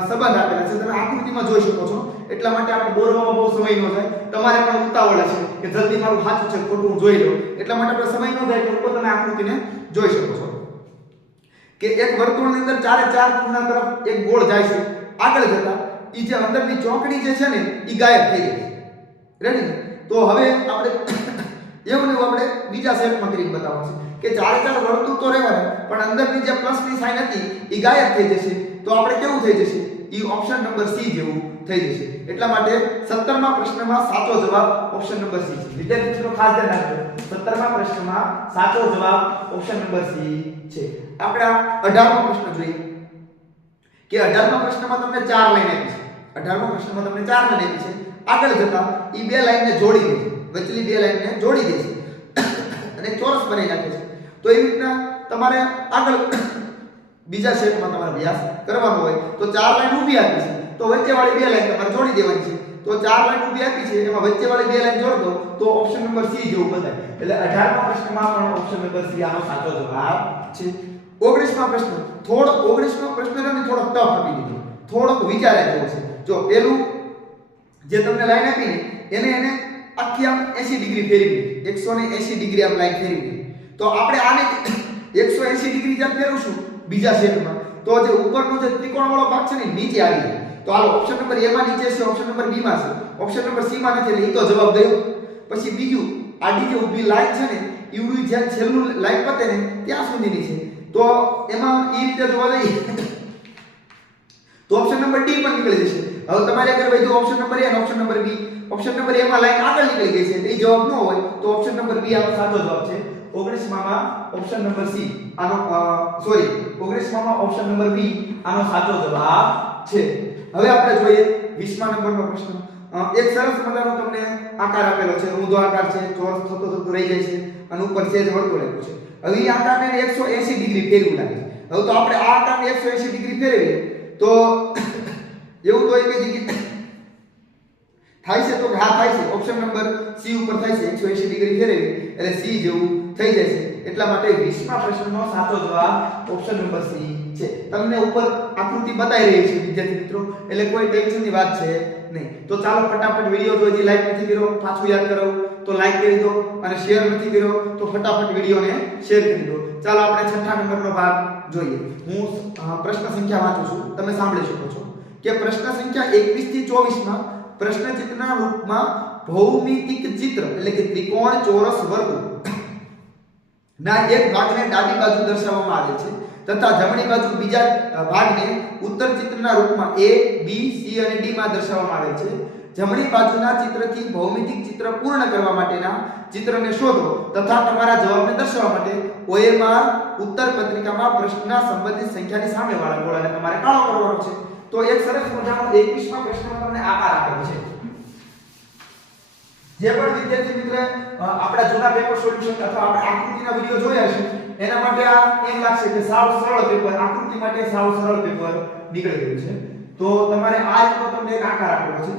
સંબંધ આપેલા છે, તમે આકૃતિમાં જોઈ શકો છો. એટલા માટે આપણે દોરવામાં બહુ સમય ન જાય. તમારે પણ ઉતાવળ છે કે જલ્દી મારું સાચું છે ખોટું હું જોઈ લઉં, એટલા માટે આપણે સમય ન જાય તો તમે આકૃતિને જોઈ શકો છો કે એક વર્તુળની અંદર ચારે ચાર ખૂણા તરફ એક ગોળ જાય છે. આગળ જતા ઈ જે અંદરની ચોકડી જે છે ને ઈ ગાયબ થઈ ગઈ. રેડી? તો હવે આપણે એવું આપણે બીજા સેટમાં કરીને બતાવવાનું છે કે ચારે ચાર વર્તુળ તો રહેવાના પણ અંદરની જે પ્લસની સાઇન હતી ઈ ગાયબ થઈ જશે. તો આપણે કેવું થઈ જશે? ઈ ઓપ્શન નંબર સી જેવું થઈ જશે. એટલા માટે 17મા પ્રશ્નમાં સાચો જવાબ ઓપ્શન નંબર સી છે. વિદ્યાર્થી મિત્રો ખાસ ધ્યાન રાખજો, 17મા પ્રશ્નમાં સાચો જવાબ ઓપ્શન નંબર સી છે. આપણે 18મો પ્રશ્ન જોઈએ કે 18મા પ્રશ્નમાં તમને 4 લાઈન આપી છે. 18મા પ્રશ્નમાં તમને 4 લાઈન આપી છે. આગળ જતા ઈ બે લાઈનને જોડી દે છે, વચ્ચેની બે લાઈનને જોડી દે છે અને ચોરસ બનાવી નાખે છે. તો એવી રીતના તમારે આગળ બીજા સેટમાં તમારે અભ્યાસ કરવાનો હોય તો 4 લાઈન ઊભી આપી છે તો વચ્ચેવાળી બે લાઈન તમારે જોડી દેવાની છે. તો 4 લાઈન ઊભી આપી છે એમાં વચ્ચેવાળી બે લાઈન જોડ દો તો ઓપ્શન નંબર સી જેવું બતાય. એટલે 18મા પ્રશ્નમાં પણ ઓપ્શન નંબર સી આનો સાચો જવાબ છે. 19મા પ્રશ્ન થોડો 19મા પ્રશ્ન ને થોડો ટફ આપી દીધો, થોડોક વિચાર્યા જેવો છે. જો પેલું જે તમને લાઈન આપી ને એને આખી આમ 80 ડિગ્રી ફેરવી, 180 ડિગ્રી આમ લાઈન ફેરવી. તો આપણે આને 180 ડિગ્રી જ્યારે ફેરવશું બીજા સેટમાં તો જે ઉપરનો જે ત્રિકોણવાળો ભાગ છે ને નીચે આવી જાય. તો હાલો ઓપ્શન નંબર A માં નીચે છે, ઓપ્શન નંબર B માં છે, ઓપ્શન નંબર C માં નથી એટલે ઈ તો જવાબ ગયો. પછી બીજું આડી જે ઊભી લાઈન છે ને ઈવડું જ્યાં છેલ્લું લાઈન પતે ને ત્યાં સુધીની છે. તો એમાં ઈ રીતે જોવા જઈએ તો ઓપ્શન નંબર D પણ નીકળી જશે. હવે તમારે અગર ભાઈ જો ઓપ્શન નંબર A અને option number B, option number A માં લાઈન આગળ નીકળી ગઈ છે એ જવાબ ન હોય તો ઓપ્શન નંબર B આનો સાચો જવાબ છે. 19માં ઓપ્શન નંબર C આનો 19માં ઓપ્શન નંબર B આનો સાચો જવાબ છે. હવે આપણે જોઈએ 20મા નંબરનો પ્રશ્ન. એક સરસ મજાનો તમને આકાર આપેલો છે, ઊંધો આકાર છે, ચોરસ થતો રહી જાય છે અને ઉપર સેજ વર્તુળ આપ્યું છે. હવે આ આકારને 180 ડિગ્રી ફેરવું લાગે છે. હવે તો આપણે આ આકારને 180 ડિગ્રી ફેરવીએ તો એવું તો એક જગ્યાએ થાય છે તો હા થાય છે. ઓપ્શન નંબર સી ઉપર થાય છે, 180 ડિગ્રી ફેરવી એટલે સી જેવું થઈ જશે. એટલા માટે 20મા પ્રશ્નનો સાચો જવાબ ઓપ્શન નંબર સી છે. તમને ઉપર આકૃતિ બતાવી રહી છે વિદ્યાર્થી મિત્રો, એટલે કોઈ ટેન્શનની વાત છે નહીં. તો ચાલો ફટાફટ વિડિયો જો હજી લાઈક નથી કર્યો પાછું યાદ કરાવો તો લાઈક કરી દો અને શેર નથી કર્યો તો ફટાફટ વિડિયોને શેર કરી દો. ચાલો આપણે 6થા નંબરનો ભાગ જોઈએ. હું પ્રશ્ન સંખ્યા વાંચું છું, તમે સાંભળી શકો છો કે પ્રશ્ન સંખ્યા 21 થી 24 માં પ્રશ્ન ચિત્રના રૂપમાં ભૌમિતિક ચિત્ર એટલે કે ત્રિકોણ, ચોરસ, વર્તુળ ના એક ભાગને ડાબી બાજુ દર્શાવવામાં આવે છે તથા જમણી બાજુ બીજા ભાગને ઉત્તર ચિત્રના રૂપમાં A, B, C અને D માં દર્શાવવામાં આવે છે. જમણી બાજુના ચિત્રથી ભૌમિતિક ચિત્ર પૂર્ણ કરવા માટેના ચિત્રને શોધો તથા તમારા જવાબને દર્શાવવા માટે OMR ઉત્તર પત્રિકામાં પ્રશ્નના સંબંધિત સંખ્યાની સામેવાળા ગોળાને તમારે કાળો કરવાનો છે. તો એક સરસ મજાનો 21મા પ્રશ્નમાં તમને આકાર આપેલો છે. જે પણ વિદ્યાર્થી મિત્ર આપણા જૂના પેપર સોલ્યુશન અથવા આપણે આકૃતિના વિડિયો જોયા છે એના માટે આ એમ લાગશે કે સાવ સરળ પેપર, આકૃતિ માટે સાવ સરળ પેપર નીકળી ગયું છે. તો તમારે આ રીતનો તમને એક આકાર આપેલો છે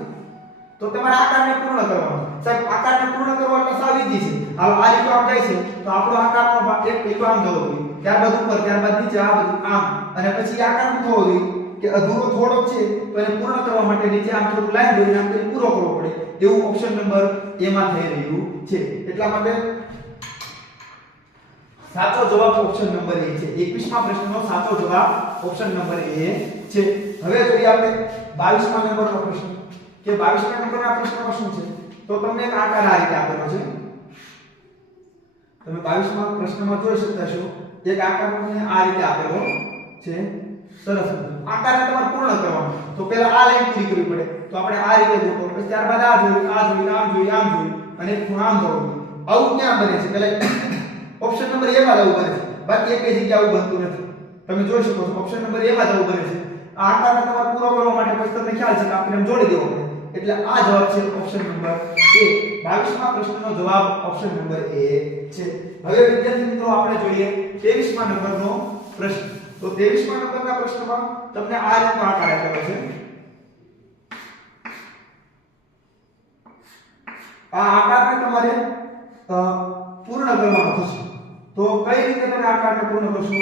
તો તમારે આકારને પૂર્ણ કરવાનો. સાહેબ આકારને પૂર્ણ કરવો એટલે સાવ ઈઝી છે. હાલ આ રીતે આમ જાય છે તો આપણો આકારનો ભાગ એક લીટો આમ જવો જોઈએ, ત્યારબાદ ઉપર, ત્યારબાદ નીચે, આ બધું આમ અને પછી આકાર થવો જોઈએ કે અધૂરો થોડો છે તો એને પૂર્ણ કરવા માટે નીચે આમ થોડું લાઈન દોરીને આમ કરી પૂરો કરવો પડે. એવું ઓપ્શન નંબર A માં થઈ રહ્યું છે. એટલા માટે સાચો જવાબ ઓપ્શન નંબર A છે. 21મા પ્રશ્નનો સાચો જવાબ ઓપ્શન નંબર A છે. હવે જોઈએ આપણે 22મા નંબરનો પ્રશ્ન કે 22મા નંબરના પ્રશ્નમાં શું છે. તો તમને એક આકાર આ રીતે આપેલો છે. તમે 22મા પ્રશ્નમાં જોઈ શકતા છો એક આકાર તમને આ રીતે આપેલો છે. સરસ આકારને તમારે પૂર્ણ કરવાનો તો પહેલા આ લાઈન પૂરી કરવી પડે તો આપણે આ રીતે દોરો પછી ત્યારબાદ આ જોઈ આમ જોઈ અને આમ દોરો આવું ક્યાં બને છે પહેલા ઓપ્શન નંબર A માં આવું બને છે બાકી એક જગ્યાએ આવું બનતું નથી તમે જોઈ શકો છો ઓપ્શન નંબર A માં આવું બને છે આ આકારને તમારે પૂરો કરવા માટે પછી તમને ખ્યાલ છે કે આપણે એમ જોડી દેવો પડે એટલે આ જવાબ છે ઓપ્શન નંબર A 22મા પ્રશ્નનો જવાબ ઓપ્શન નંબર A છે હવે વિદ્યાર્થી મિત્રો આપણે જોઈએ 23મા નંબરનો પ્રશ્ન તો 23મા નંબરના પ્રશ્નમાં તમને આ રીતનો આકાર આપેલો છે આ આકારને તમારે પૂર્ણ કરવાનો થશે તો કઈ રીતે તમે આકારને પૂર્ણ કરશો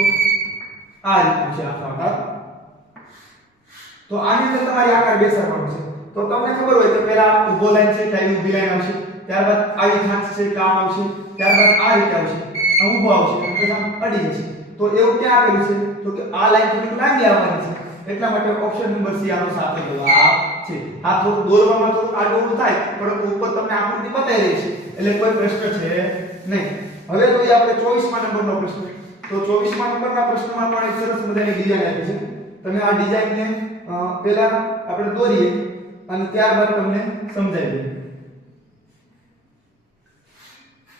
આ રીતનું છે આકાર તો આની અંદર તમારે આકાર બેસાડવાનો છે તો તમને ખબર હોય તો પહેલા ઊભો લાઈન છે ટાઈ ઊભી લાઈન આવશે ત્યારબાદ આવી ખાંચ છે કામ આવશે ત્યારબાદ આ રીતે આવશે આ ઊભો આવશે પછી આમ અડી જશે તો એવું ક્યાં આપેલું છે તો કે આ લાઈન થોડી લાંબી આવવાની છે એટલા માટે ઓપ્શન નંબર C આનો સાચો જવાબ છે આ થોડું દોરવામાં થોડું આડું થાય પરંતુ ઉપર તમને આકૃતિ બતાવી રહી છે એટલે કોઈ પ્રશ્ન છે નહીં હવે જોઈએ આપણે 24મા નંબરનો પ્રશ્ન તો 24મા નંબરના પ્રશ્નમાં પણ એક સરસ મજાની ડિઝાઇન આપી છે તમે આ ડિઝાઇનને પહેલા આપણે દોરીએ અને ત્યારબાદ તમને સમજાવીએ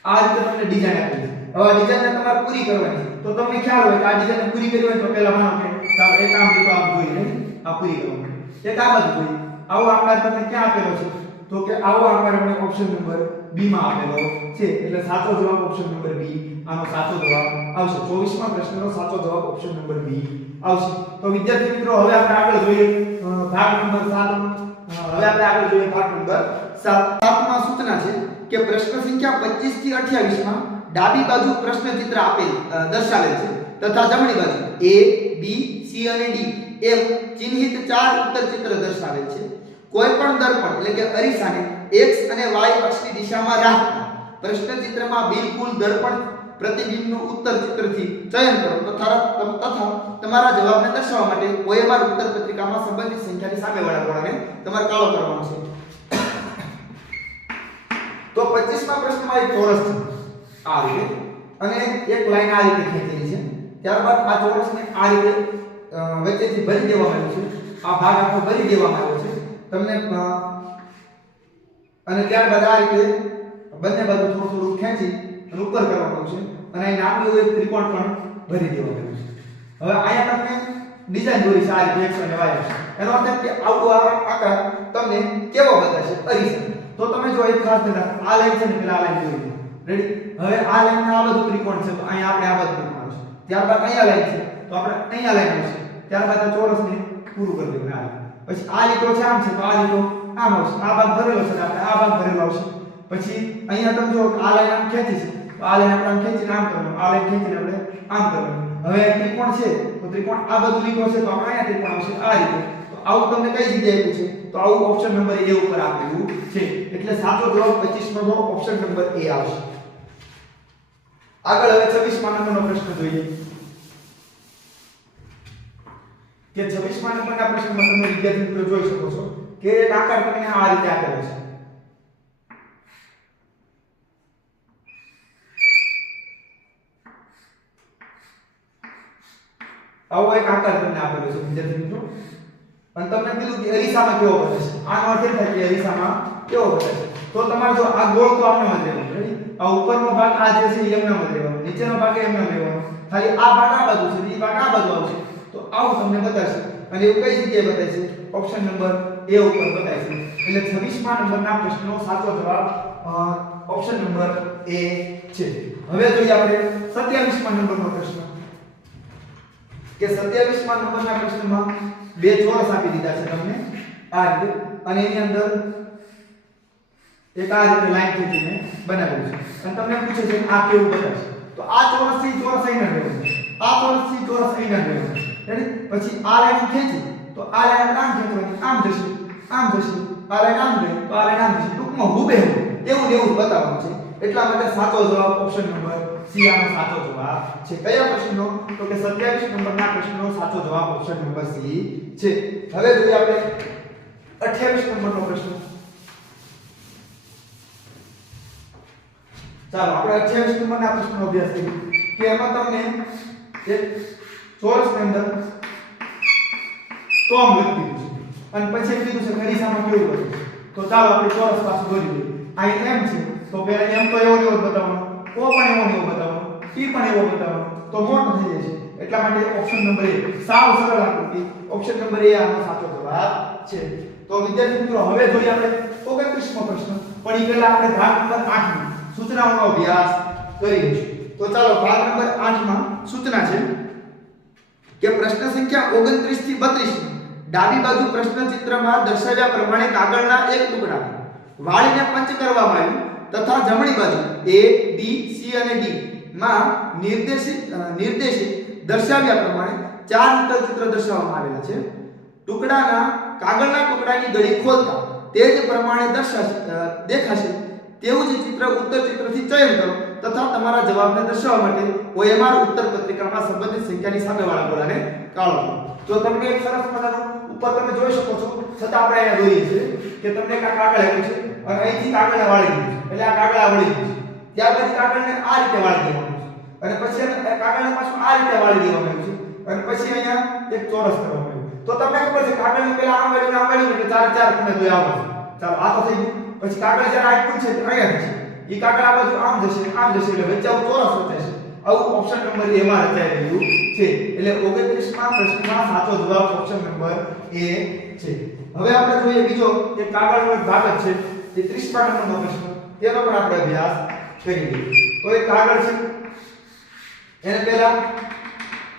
આ રીતે તમને ડિઝાઇન આપી છે હવે આ ડિઝાઇનને તમારે પૂરી કરવાની છે તો તમને ખ્યાલ હોય કે આ ડિઝાઇનને પૂરી કરવી હોય તો પહેલા માનો કે ચાલો એક આમ લીધો આમ જોઈએ નહીં આ પૂરી કરવાની એક આ બાજુ જોઈએ આવો આકાર તમને ક્યાં આપેલો છે તો કે આવો આકાર આપણે ઓપ્શન નંબર B માં આપેલો છે એટલે સાચો જવાબ ઓપ્શન નંબર B આનો સાચો જવાબ આવશે 24મા પ્રશ્નનો સાચો જવાબ ઓપ્શન નંબર B આવશે તો વિદ્યાર્થી મિત્રો હવે આપણે આગળ જોઈએ ભાગ નંબર 7 હવે આપણે આગળ જોઈએ ભાગ નંબર 7માં સૂચના છે કે પ્રશ્ન સંખ્યા 25 થી 28 માં ડાબી બાજુ પ્રશ્ન ચિત્ર આપેલ દર્શાવેલ છે તથા જમણી બાજુ A B C અને D એમ ચિહ્નિત 4 ઉત્તર ચિત્ર દર્શાવેલ છે કોઈ પણ દર્પણ એટલે કે અરીસાને x અને y અક્ષની દિશામાં રાખતા પ્રશ્ન ચિત્રમાં બિલકુલ દર્પણ પ્રતિબિંબનું ઉત્તર ચિત્રથી ચયન કરો તથા તમારા જવાબને દર્શાવવા માટે OMR ઉત્તર પત્રિકામાં સંબંધિત સંખ્યાની સામેવાળા ગોળાને તમારે કાળો કરવાનો છે તો 25મા પ્રશ્નમાં એક ચોરસ છે આ રીતે અને એક લાઈન આ રીતે ખેંચેલી છે ત્યારબાદ આ ચોરસને આ રીતે વચ્ચેથી ભરી દેવામાં આવ્યું છે આ ભાગ આખો ભરી દેવામાં આવ્યો છે તમને અને ત્યારબાદ આ રીતે બંને બાજુ થોડું થોડું ખેંચી અને ઉપર કરવાનું છે અને અહીં નાનું એવું એક ત્રિકોણ પણ ભરી દેવાનું છે હવે અહીંયા તમને ડિઝાઇન દોરી છે આ રીતે x અને y છે એનો અર્થ એ કે આવો આકાર તમને કેવો બતાવશે અરીસા તો તમે જો એક ખાસ ધ્યાન રાખો આ લાઈન છે ને પેલા આ લાઈન દોરી રેડી હવે આ લાઈન આ બધું ત્રિકોણ છે તો અહીં આપણે આ બધું ત્રિકોણ આવશે ત્યારબાદ અહીંયા લાઈન છે તો આપણે અહીંયા લાઈન આવશે ત્યારબાદ આ ચોરસને પૂરું કરી દેવું આ પછી આ લીટો છે આમ છે તો આ લીટો આમ આવશે આ ભાગ ભરેલો છે આપણે આ ભાગ ભરેલો આવશે પછી અહીંયા તમે જો આ લાઈન આમ ખેંચી છે તો આ લાઈન આપણે આમ ખેંચીને આમ કરવાનું આ લાઈન ખેંચીને આપણે આમ કરવાનું હવે ત્રિકોણ છે તો ત્રિકોણ આ બધું લીટો છે તો આપણે અહીંયા ત્રિકોણ આવશે આ રીતે તો આવું તમને કઈ જગ્યાએ આપ્યું છે તો આવું ઓપ્શન નંબર A ઉપર આપેલું છે એટલે સાચો જવાબ 25 નો ઓપ્શન નંબર A આવશે આગળ હવે 26મા નંબરનો પ્રશ્ન જોઈએ કે 26મા નંબરના પ્રશ્નમાં તમે વિદ્યાર્થી મિત્રો જોઈ શકો છો કે એક આકાર તમને આ રીતે આપેલો છે આવો એક આકાર તમને આપેલો છે વિદ્યાર્થી મિત્રો અને તમને કીધું કે અરીસામાં કેવો બને છે આનો અર્થ એ થાય કે અરીસામાં કેવો બને છે તો તમારે જો આ ગોળ તો આમને માં રહેવાનો રેડી આ ઉપરનો ભાગ આ જે છે એમના માં રહેવાનો નીચેનો ભાગ એમના રહેવાનો ખાલી આ ભાગ આ બાજુ છે એ ભાગ આ બાજુ આવશે તો આવું તમને બતાવશે અને એવું કઈ જગ્યાએ બતાવશે ઓપ્શન નંબર A ઉપર બતાવશે એટલે 26મા નંબરના પ્રશ્નનો સાચો જવાબ ઓપ્શન નંબર A છે હવે જોઈએ આપણે 27મા નંબરનો પ્રશ્ન કે 27મા નંબરના પ્રશ્નમાં બે ચોરસ આપી દીધા છે તમને આ રીતે અને એની અંદર એક આ રીતે લાઈન ખેંચીને બનાવેલું છે અને તમને પૂછે છે કે આ કેવું બતાવશે તો આ ચોરસથી ચોરસ અહીં રહેવાનું આ ચોરસથી ચોરસ અહીં રહેવાનું રેડી પછી આ લાઈન ખેંચી તો આ લાઈન આમ ખેંચવાની આમ જશે આ લાઈન આમ ગઈ તો આ લાઈન આમ જશે ટૂંકમાં હુબેહુ એવું જ બતાવવાનું છે એટલા માટે સાચો જવાબ ઓપ્શન નંબર C આનો સાચો જવાબ છે કયા પ્રશ્નનો તો કે 27 નંબરના પ્રશ્નનો સાચો જવાબ ઓપ્શન નંબર C છે હવે જોઈએ આપણે 28 નંબરનો પ્રશ્ન ચાલો આપણે 28 નંબરના પ્રશ્નનો અભ્યાસ કરીએ કે એમાં તમને એક ચોરસની અંદર તો આમ લખી દીધું છે અને પછી કીધું છે અરીસામાં કેવું બને તો ચાલો આપણે ચોરસ પાછું દોરી દઈએ અહીં એમ છે તો પહેલા એમ તો એવો એવો બતાવવાનો ઓ પણ એવો બતાવવાનો ટી પણ એવો બતાવવાનો તો મોટો થઈ જાય છે એટલા માટે ઓપ્શન નંબર A સાવ સરળ આકૃતિ ઓપ્શન નંબર A આનો સાચો જવાબ છે તો વિદ્યાર્થી મિત્રો હવે જોઈએ આપણે 29મો પ્રશ્ન પણ એ પહેલા આપણે ભાગ નંબર 8 માં સૂચનાઓનો અભ્યાસ કરીએ તો ચાલો ભાગ નંબર 8 માં સૂચના છે કે પ્રશ્ન સંખ્યા 29 થી 32 ડાબી બાજુ પ્રશ્ન ચિત્રમાં દર્શાવ્યા પ્રમાણે કાગળના એક ટુકડાને વાળીને પંચ કરવામાં આવ્યું તથા જમણી બાજુ A B C અને D માં નિર્દેશિત દર્શાવ્યા પ્રમાણે ચાર ઉત્તર ચિત્ર દર્શાવવામાં આવેલા છે કાગળના ટુકડાની ગળી ખોલતા તે જ પ્રમાણે દેખાશે તેવું જ ચિત્ર ઉત્તર ચિત્રથી ચયન કરો તથા તમારા જવાબને દર્શાવવા માટે OMR ઉત્તર પત્રિકામાં સંબંધિત સંખ્યાની સામેવાળા ગોળાને કાઢો જો તમને એક સરસ મજાનો ઉપર તમે જોઈ શકો છો છતાં આપણે અહીંયા દોરીએ છીએ કે તમને એક કાગળ આપ્યું છે અને અહીંથી કાગળને વાળી દીધું છે એટલે આ કાગળ આ વળી ગયું છે ત્યાર પછી કાગળને આ રીતે વાળી દેવાનું છે અને પછી કાગળને પાછું આ રીતે વાળી દેવાનું છે અને પછી અહીંયા એક ચોરસ કરવાનું છે તો તમને ખબર છે કાગળને પહેલા આમ વાળ્યું એટલે ચાર તમે જોઈ આવો ચાલો આ તો થઈ ગયું પછી કાગળ જ્યારે આટલું છે અહીંયા છે ઈ કાગળ આ બાજુ આમ જશે એટલે વચ્ચે આવું ચોરસ રચાશે આવું ઓપ્શન નંબર A માં રચાઈ રહ્યું છે એટલે 29માં પ્રશ્નમાં સાચો જવાબ ઓપ્શન નંબર A છે હવે આપણે જોઈએ બીજો એક કાગળનો એક ભાગ છે જે 30મા નંબરનો પ્રશ્ન તેનો પણ આપણે અભ્યાસ કરીએ તો એક કાગળ છે એને પહેલા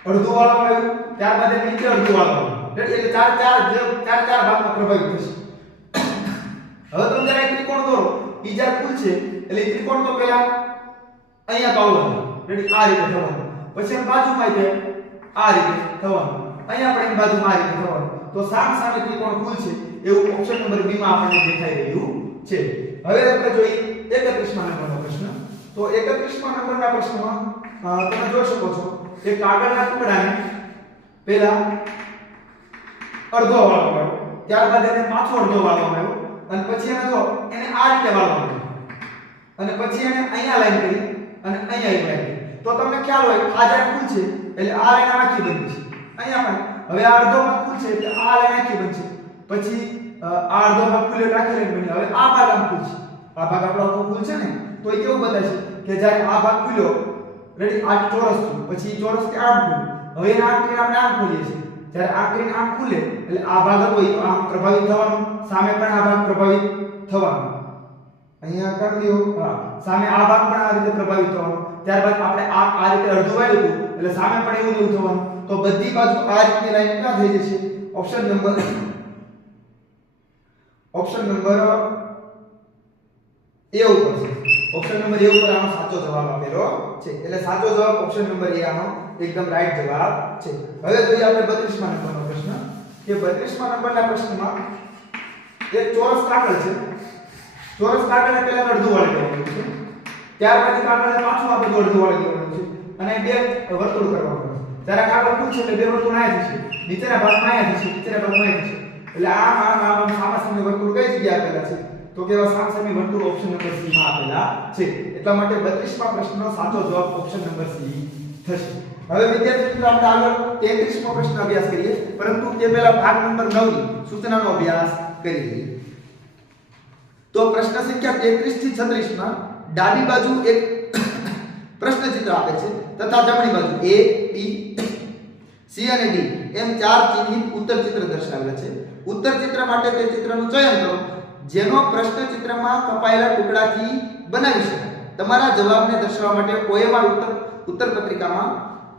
અડધું વાળવામાં આવ્યું ત્યારબાદ એને નીચે અડધું વાળવામાં આવ્યું એટલે ચાર ભાગમાં પ્રભાવિત થશે હવે તમે જરા ત્રિકોણ દોરો ઈ જ્યાં ખુલ છે એટલે ત્રિકોણ તો પહેલા અહીંયા પાવવાનું રેડી આ રીતે થવાનું પછી એમ બાજુમાં છે આ રીતે થવાનું અહીંયા પણ એની બાજુમાં આ રીતે થવાનું તો સામે ત્રિકોણ ખુલ છે એવું ઓપ્શન નંબર B માં આપણને દેખાઈ રહ્યું છે હવે આપણે જોઈએ 31મા નંબરનો પ્રશ્ન તો 31મા નંબરના પ્રશ્નમાં તમે જોઈ શકો છો કે કાગળના ટુકડાને પહેલા અડધો વાળવામાં આવ્યો ત્યારબાદ એને પાછો અડધો વાળવામાં આવ્યો અને પછી એને આ રીતે વાળવામાં આવ્યો અને પછી એને અહીંયા લાઈન કરી અને અહીંયા એક લાઈન તો તમને ખ્યાલ હોય આ જ્યારે ખુલ છે એટલે આ લાઈન આખી બનશે અહીંયા પણ હવે આ અડધો ભાગ ખુલ છે એટલે આ લાઈન આખી બનશે પછી આ અડધો ભાગ ખુલ્યો આખી લાઈન બની હવે આ ભાગ આમ ખુલ છે આ ભાગ આપણો આખો ખુલ છે ને તો એ કેવું બતાવશે કે જ્યારે આ ભાગ ખુલ્યો રેડી આ ચોરસ થયું પછી ચોરસ કે આમ ખુલ્યું હવે એના આકૃતિને આપણે આમ ખોલીએ છીએ જ્યારે આકૃતિને આમ ખુલે એટલે આ ભાગ હતો એ તો આમ પ્રભાવિત થવાનો સામે પણ આ ભાગ પ્રભાવિત થવાનો અહીંયા કરી દો હા સામે આ ભાગ પણ આ રીતે પ્રભાવિત થવાનો ત્યારબાદ આપણે આ રીતે અડધું વાળ્યું હતું એટલે સામે પણ એવું થવાનું તો બધી બાજુ આ રીતે લાઈન ક્યાં થઈ જશે ઓપ્શન નંબર A ઉપર છે ઓપ્શન નંબર A ઉપર આનો સાચો જવાબ આપેલો છે એટલે સાચો જવાબ ઓપ્શન નંબર A આનો એકદમ રાઈટ જવાબ છે હવે જોઈએ આપણે 32મા નંબરનો પ્રશ્ન કે 32મા નંબરના પ્રશ્નમાં એક ચોરસ કાગળ છે ચોરસ કાગળને પહેલા અડધું વાળી દેવાનું છે ત્યારબાદ કાગળને પાછું આ બધું અડધું વાળી દેવાનું છે અને બે વર્તુળ કરવાનું છે જ્યારે કાગળ ખુલ છે એટલે બે વર્તુળ આયા થશે નીચેના ભાગમાં આયા થશે નીચેના ભાગમાં આયા થશે એટલે આમ સામાસામી વર્તુળ કઈ જગ્યાએ આપેલા છે તો કેવા સામસામી વર્તુળ ઓપ્શન નંબર C માં આપેલા છે એટલા માટે 32મા પ્રશ્નનો સાચો જવાબ ઓપ્શન નંબર C થશે હવે વિદ્યાર્થી મિત્રો આપણે આગળ 33મો પ્રશ્ન અભ્યાસ કરીએ પરંતુ તે પહેલા ભાગ નંબર 9 ની સૂચનાનો અભ્યાસ કરી લઈએ તો પ્રશ્ન સંખ્યા 33 થી 36 માં ડાબી બાજુ એક પ્રશ્ન ચિત્ર આપે છે તથા જમણી બાજુ A B C અને D એમ ચાર ચિહ્નિત ઉત્તર ચિત્ર દર્શાવેલા છે ઉત્તર ચિત્ર માટે તે ચિત્રનું ચયન કરો જેનો પ્રશ્ન ચિત્રમાં કપાયેલા ટુકડાથી બનાવી શકાય તમારા જવાબને દર્શાવવા માટે OMR ઉત્તર પત્રિકામાં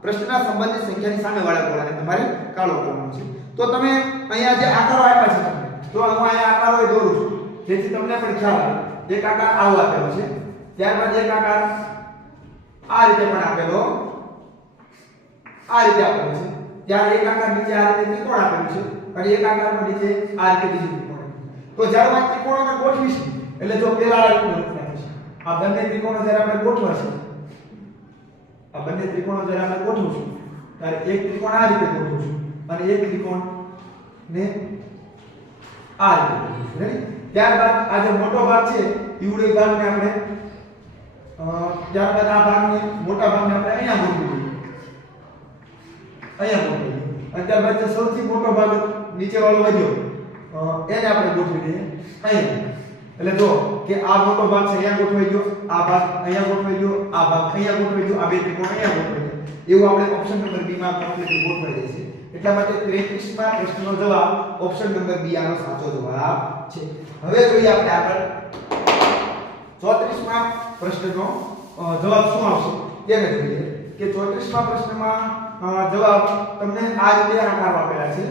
પ્રશ્નના સંબંધિત સંખ્યાની સામેવાળા ગોળાને તમારે કાળો કરવાનો છે તો તમે અહીંયા જે આકારો આપ્યા છે તમને તો હું અહીંયા આકારો દોરું છું જેથી તમને પણ ખ્યાલ આવે એક આકાર આવો આપેલો છે ત્યારબાદ એક આકાર આ રીતે પણ આપેલો આ રીતે આપેલો છે ત્યારે એક આકાર નીચે આ રીતે ત્રિકોણ આપેલું છે અને એક આકારમાં નીચે આ રીતે બીજું ત્રિકોણ તો જ્યારે આપણે ત્રિકોણોને ગોઠવીશું એટલે જો પેલા આ રીતે થશે આ બંને ત્રિકોણો જ્યારે આપણે ગોઠવશું આ બંને ત્રિકોણો જ્યારે આપણે ગોઠવશું ત્યારે એક ત્રિકોણ આ રીતે ગોઠવશું અને એક ત્રિકોણ ને આ રીતે ગોઠવશું રેડી ત્યારબાદ આ જે મોટો ભાગ છે ઈવડે ભાગને આપણે ત્યારબાદ આ ભાગને મોટા ભાગને આપણે અહીંયા ગોઠવી દઈએ અહીંયા ગોઠવી અને ત્યારબાદ જે સૌથી મોટો ભાગ નીચે વાળો વધ્યો એને આપણે ગોઠવી દઈએ અહીંયા. એટલે જો કે આ મોટો ભાગ છે અહીંયા ગોઠવાઈ ગયો, આ ભાગ અહીંયા ગોઠવાઈ ગયો, આ ભાગ અહીંયા ગોઠવાઈ ગયો, આ બે ત્રિકોણ અહીંયા ગોઠવાઈ ગયો. એવું આપણે ઓપ્શન નંબર બી માં કમ્પ્લીટ ગોઠવાઈ દઈએ છીએ. એટલા માટે 33માં પ્રશ્નનો જવાબ ઓપ્શન નંબર બી આનો સાચો જવાબ છે. હવે જોઈએ આપણે આગળ 34માં પ્રશ્નનો જવાબ શું આવશે એને જોઈએ કે 34માં પ્રશ્નમાં જવાબ તમને આ રીતે આકાર આપેલા છે.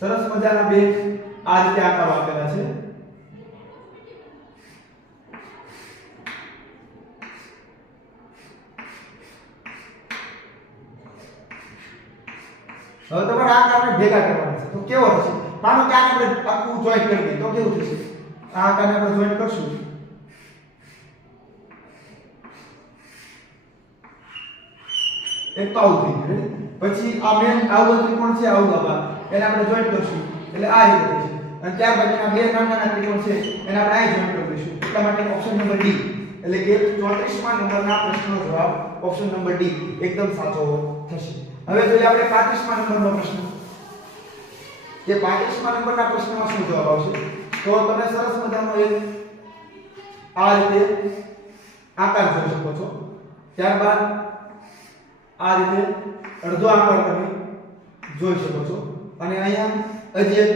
સરસ મજાના બે આ રીતે આકાર આપેલા છે. હવે તમારે આ આકારને ભેગા કરવાના છે. તો કેવો થશે? માનો કે આને આપણે આખું જોઈન્ટ કરી દઈએ તો કેવું થશે? આ આકારને આપણે જોઈન્ટ કરશું એક તો આવું થઈ ગયું. પછી આ મેન આવું ત્રિકોણ છે આવું બાબા એને આપણે જોઈન્ટ કરશું એટલે આ રીતે થશે. અને ત્યાર પછી આ બે નાના ત્રિકોણ છે એને આપણે અહીં જોઈન્ટ કરી દઈશું. એટલા માટે ઓપ્શન નંબર ડી એટલે કે 34મા નંબરના પ્રશ્નનો જવાબ ઓપ્શન નંબર ડી એકદમ સાચો થશે. હવે જોઈએ આપણે 35મા નંબરનો પ્રશ્ન કે 35મા નંબરના પ્રશ્નમાં શું જવાબ આવશે? તો તમે સરસ મજાનો એક આ રીતે આકાર જોઈ શકો છો. ત્યારબાદ આ રીતે અડધો આકાર તમે જોઈ શકો છો અને અહીંયા હજી એક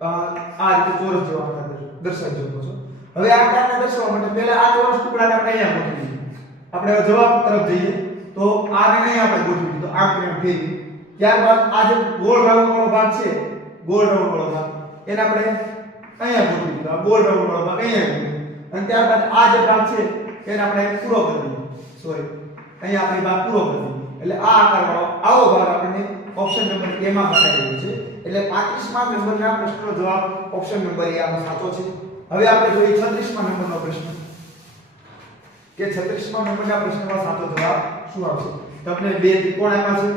આ રીતે ચોરસ જેવો આકાર દર્શાવી શકો છો. હવે આ આકારને દર્શાવવા માટે પહેલા આ ચોરસ ટુકડાને આપણે અહીંયા ગોઠવી દઈએ. આપણે હવે જવાબ તરફ જઈએ તો આને અહીંયા આપણે ગોઠવી દીધો આંકને ફેરવી. ત્યારબાદ આ જે ગોળ રાઉન્ડ વાળો ભાગ છે ગોળ રાઉન્ડ વાળો ભાગ એને આપણે અહીંયા ગોઠવી દીધો. આ ગોળ રાઉન્ડ વાળો ભાગ અહીંયા ગોઠવી અને ત્યારબાદ આ જે ભાગ છે એને આપણે પૂરો કરી દીધો. સોરી અહીંયા આપણે ભાગ પૂરો કરી દીધો. એટલે આ આકારવાળો આવો ભાગ આપણને ઓપ્શન નંબર એ માં બતાવેલો છે. એટલે 35મા નંબરના પ્રશ્નનો જવાબ ઓપ્શન નંબર એ આનો સાચો છે. હવે આપણે જોઈએ 36મા નંબરનો પ્રશ્ન કે 36મા નંબરના પ્રશ્નમાં સાચો જવાબ શું આવશે? તમને બે ત્રિકોણ આપ્યા છે.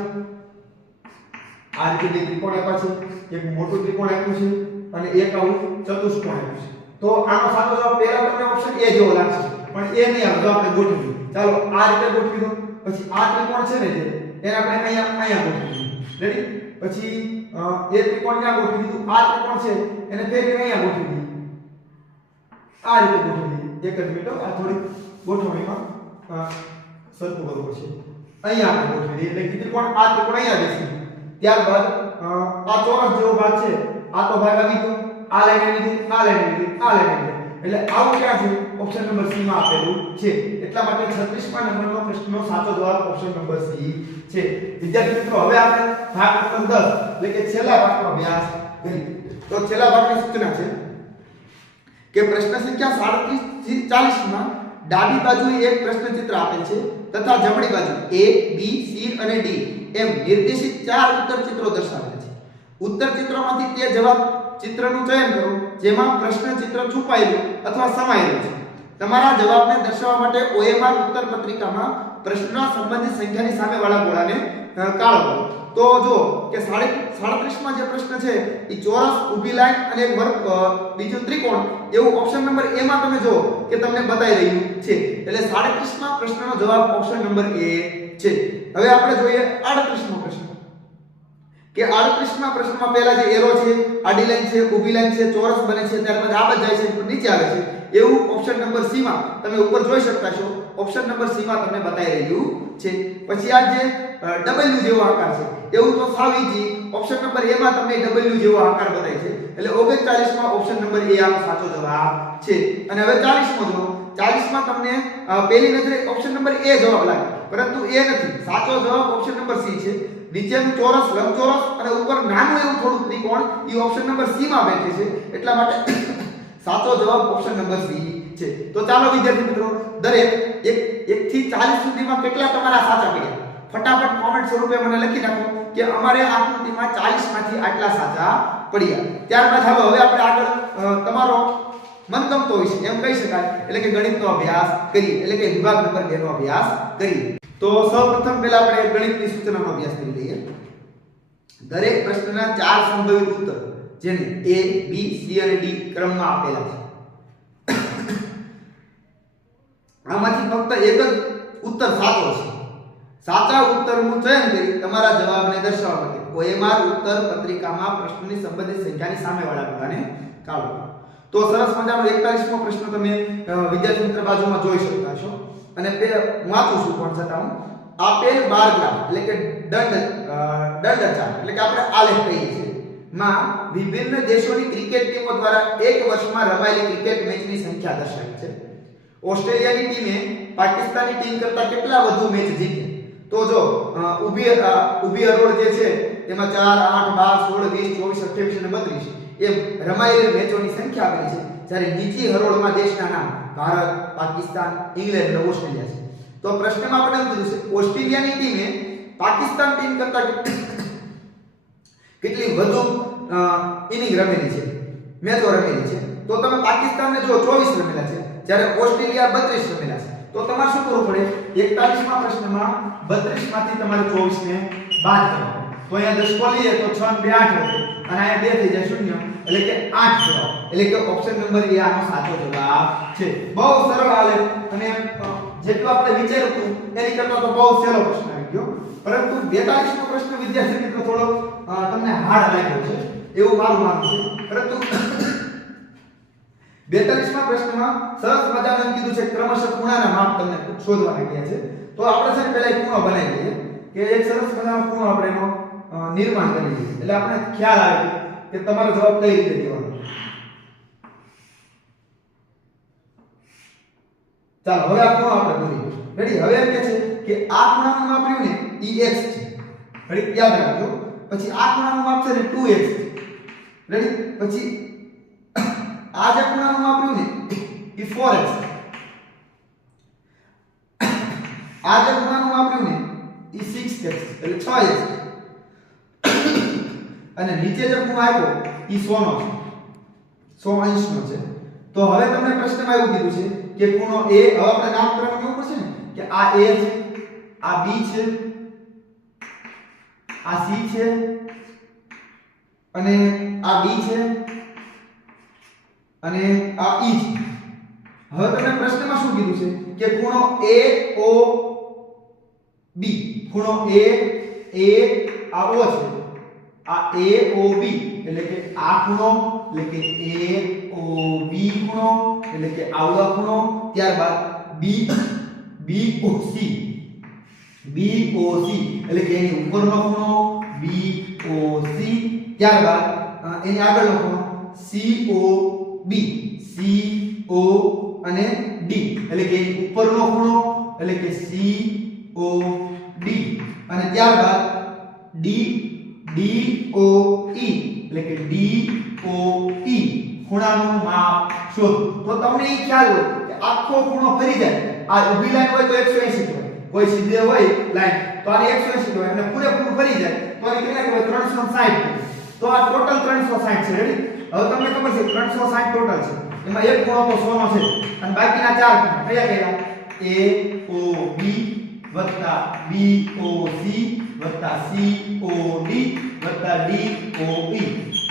આ રીતે બે ત્રિકોણ આપ્યા છે. એક મોટું ત્રિકોણ આપ્યું છે અને એક આવું ચતુષ્કોણ આપ્યું છે. તો આનો સાચો જવાબ પહેલા તમને ઓપ્શન એ જેવો લાગશે પણ એ નહીં આવે તો આપણે ગોઠવીએ. ચાલો આ રીતે ગોઠવી દો. પછી આ ત્રિકોણ છે ને જે એને આપણે અહીંયા ગોઠવી દીધું. રેડી? પછી એ ત્રિકોણ ત્યાં ગોઠવી દીધું. આ ત્રિકોણ છે એને ફેરવીને અહીંયા ગોઠવી દીધું. આ રીતે ગોઠવી દીધું. એક જ મિનિટ આ થોડી ગોઠવણીમાં સરખું કરવું પડશે. અહીંયા આપણે ગોઠવી દઈએ એટલે ત્રિકોણ આ ત્રિકોણ અહીંયા બેસી. ત્યારબાદ આ ચોરસ જેવો ભાગ છે આ તો ભાગ આવી ગયો. આ લાઈન આવી ગઈ, આ લાઈન આવી ગઈ, આ લાઈન આવી ગઈ. એટલે આવું ક્યાં છે? ઓપ્શન નંબર સી માં આપેલું છે. એટલા માટે 36મા નંબરનો પ્રશ્નનો સાચો જવાબ ઓપ્શન નંબર સી છે. વિદ્યાર્થી મિત્રો હવે આપણે ભાગ નંબર 10 એટલે કે છેલ્લા ભાગનો અભ્યાસ કરીએ. તો છેલ્લા ભાગની સૂચના છે કે પ્રશ્ન સંખ્યા 37 થી 40 માં ડાબી બાજુએ એક પ્રશ્ન ચિત્ર આપેલ છે તથા જમણી બાજુ A B C અને D એમ નિર્દેશિત 4 ઉત્તર ચિત્રો દર્શાવેલા છે. ઉત્તર ચિત્રોમાંથી તે જવાબ ચિત્રનું ચયન કરો જેમાં પ્રશ્ન ચિત્ર છુપાયેલું અથવા સમાયેલું છે. તમારા જવાબને દર્શાવવા માટે OMR ઉત્તર પત્રિકામાં પ્રશ્નના સંબંધિત સંખ્યાની સામેવાળા ગોળાને કાળો કરો. તો જો કે 37 માં જે પ્રશ્ન છે એ ચોરસ, ઊભી લાઈન અને એક વર્ગ બીજું ત્રિકોણ એવું ઓપ્શન નંબર એ માં તમે જો કે તમને બતાવી રહ્યું છે. એટલે 37 માં પ્રશ્નનો જવાબ ઓપ્શન નંબર એ છે. હવે આપણે જોઈએ 38 મો પ્રશ્ન કે 38 માં પ્રશ્નમાં પહેલા જે એરો છે, આડી લાઈન છે, ઊભી લાઈન છે, ચોરસ બને છે, ત્યારબાદ આ બધ જાય છે નીચે આવે છે એવું ઓપ્શન નંબર સી માં તમે ઉપર જોઈ શકતા છો. ઓપ્શન નંબર સી માં તમને બતાવી રહ્યું છે. પછી આ જે W જેવો આકાર છે એવું તો સાવ ઈઝી. ઓપ્શન નંબર એ માં તમને W જેવો આકાર બતાય છે. એટલે 39 માં ઓપ્શન નંબર એ આનો સાચો જવાબ છે. અને હવે 40 માં જો 40 માં તમને પહેલી નજરે ઓપ્શન નંબર એ જવાબ લાગે પરંતુ એ નથી. સાચો જવાબ ઓપ્શન નંબર સી છે. નીચેનું ચોરસ, લંબચોરસ અને ઉપર નાનું એવું થોડું ત્રિકોણ એ ઓપ્શન નંબર સી માં બેઠે છે. એટલા માટે સાચો જવાબ ઓપ્શન નંબર સી છે. તો ચાલો વિદ્યાર્થી મિત્રો દરેક 1 થી 40 સુધીમાં કેટલા તમારા સાચા પડ્યા ફટાફટ કોમેન્ટ સ્વરૂપે મને લખી નાખો કે અમારે આકૃતિમાં 40 માંથી આટલા સાચા પડ્યા. ત્યારબાદ હવે આપણે આગળ તમારો મનગમતો વિષય એમ કહી શકાય એટલે કે ગણિતનો અભ્યાસ કરીએ. એટલે કે વિભાગ નંબર 2 નો અભ્યાસ કરીએ. તો સૌપ્રથમ પહેલા આપણે ગણિતની સૂચનાનો અભ્યાસ કરી લઈએ. દરેક પ્રશ્નના 4 સંભવિત ઉત્તર જેને A B C અને D ક્રમમાં આપેલા છે. આમાંથી ફક્ત એક જ ઉત્તર સાચો છે. સાચા ઉત્તરનું ચયન કરી તમારા જવાબને દર્શાવવા માટે OMR ઉત્તર પત્રિકામાં પ્રશ્નની સંબંધિત સંખ્યાની સામેવાળા ગોળાને કાઢો. તો સરસ મજાનો 41મો પ્રશ્ન તમે વિદ્યાર્થી મિત્ર બાજુમાં જોઈ શકતા છો અને વાંચું છું પણ છતાં હું આપેલ બાર ગ્રાફ એટલે કે દંડચાર્ટ એટલે કે આપણે આલેખ કહીએ છીએ માં વિભિન્ન દેશોની ક્રિકેટ ટીમો દ્વારા એક વર્ષમાં રમાયેલી ક્રિકેટ મેચની સંખ્યા દર્શાવી છે. ઓસ્ટ્રેલિયાની ટીમે પાકિસ્તાનની ટીમ કરતા કેટલા વધુ મેચ જીતી? તો જો ઊભી હરોળ જે છે એમાં 4 8 12 16 20 24 28 અને 32 એમ રમાયેલી મેચોની સંખ્યા આપેલી છે. જ્યારે નીચી હરોળમાં દેશના નામ ભારત, પાકિસ્તાન, ઇંગ્લેન્ડ અને ઓસ્ટ્રેલિયા છે. તો પ્રશ્નમાં આપણે એમ કીધું છે ઓસ્ટ્રેલિયાની ટીમે પાકિસ્તાન ટીમ કરતા કેટલી વધુ ઇનિંગ રમેલી છે, મેચો રમેલી છે. તો તમે પાકિસ્તાનને જો 24 રમેલા છે જ્યારે ઓસ્ટ્રેલિયા 32 રમેલા છે. તો તમારે શું કરવું પડે? 41મા પ્રશ્નમાં 32 માંથી તમારે 24 ને બાદ કરવાનો. તો અહીંયા દશકો લઈએ તો 6 ને 2 8 વધે અને અહીંયા 2 થઈ જાય 0 એટલે કે 8 જવાબ. એટલે કે ઓપ્શન નંબર એ આનો સાચો જવાબ છે. બહુ સરળ આલેખ અને જેટલું આપણે વિચાર્યું હતું એની કરતા તો બહુ સહેલો પ્રશ્ન આવી ગયો. પરંતુ 42મો પ્રશ્ન વિદ્યાર્થી મિત્રો થોડો તમને હાર્ડ લાગ્યો છે એવું મારું માનવું છે. પરંતુ 42મા પ્રશ્નમાં સરસ મજાનું કીધું છે ક્રમશઃ ખૂણાના માપ તમને શોધવાના કહ્યા છે. તો આપણે છે પહેલા એક ખૂણો બનાવી લઈએ કે એક સરસ મજાનો ખૂણો આપણે એનો નિર્માણ કરી લઈએ એટલે આપણે ખ્યાલ આવે કે તમારો જવાબ કઈ રીતે દેવાનો. ચાલો હવે આ ખૂણો આપણે દોરીએ. રેડી? હવે એમ કહે છે કે આ ખૂણાનું માપ રહ્યું ને ઈ x છે. રેડી? યાદ રાખજો. પછી આ ખૂણાનું માપ છે ને 2x છે. રેડી? પછી આ જે ખૂણાનું માપ રહ્યું ને એ 4x છે. આ જે ખૂણાનું માપ રહ્યું ને એ 6x એટલે 6x છે. અને નીચે જે ખૂણો આવ્યો એ 100 નો છે, 100 અંશનો છે. તો હવે તમને પ્રશ્નમાં એવું કીધું છે કે ખૂણો A, હવે આપણે નામકરણ કેવું પડશે ને કે આ A છે, આ B છે, આ C છે અને આ D છે અને આ E છે. હવે તમને પ્રશ્નમાં શું કીધું છે કે ખૂણો AOB, ખૂણો આ O છે, આ AOB એટલે કે આ ખૂણો એટલે કે AOB ખૂણો એટલે કે આવડો ખૂણો, ત્યારબાદ BOC એટલે કે એની ઉપરનો ખૂણો BOC, ત્યારબાદ એની આગળનો ખૂણો COB અને D એટલે કે એની ઉપરનો ખૂણો એટલે કે COD અને ત્યારબાદ DOE એટલે કે DOE ખૂણાનું માપ શોધો. તો તમને એ ખ્યાલ હોય કે આખો ખૂણો ફરી જાય. આ ઊભી લાઈન હોય તો 180 કહેવાય, કોઈ સીધે હોય લાઈન તો આને 180 કહેવાય અને પૂરેપૂરું ફરી જાય તો આને કેટલા કહેવાય? 360. તો આ ટોટલ 360 છે. રેડી? હવે તમને ખબર છે 360 ટોટલ છે. એમાં એક ખૂણો તો 100 નો છે અને બાકીના ચાર ખૂણા કયા કયા? AOB વત્તા BOC વત્તા COD વત્તા DOE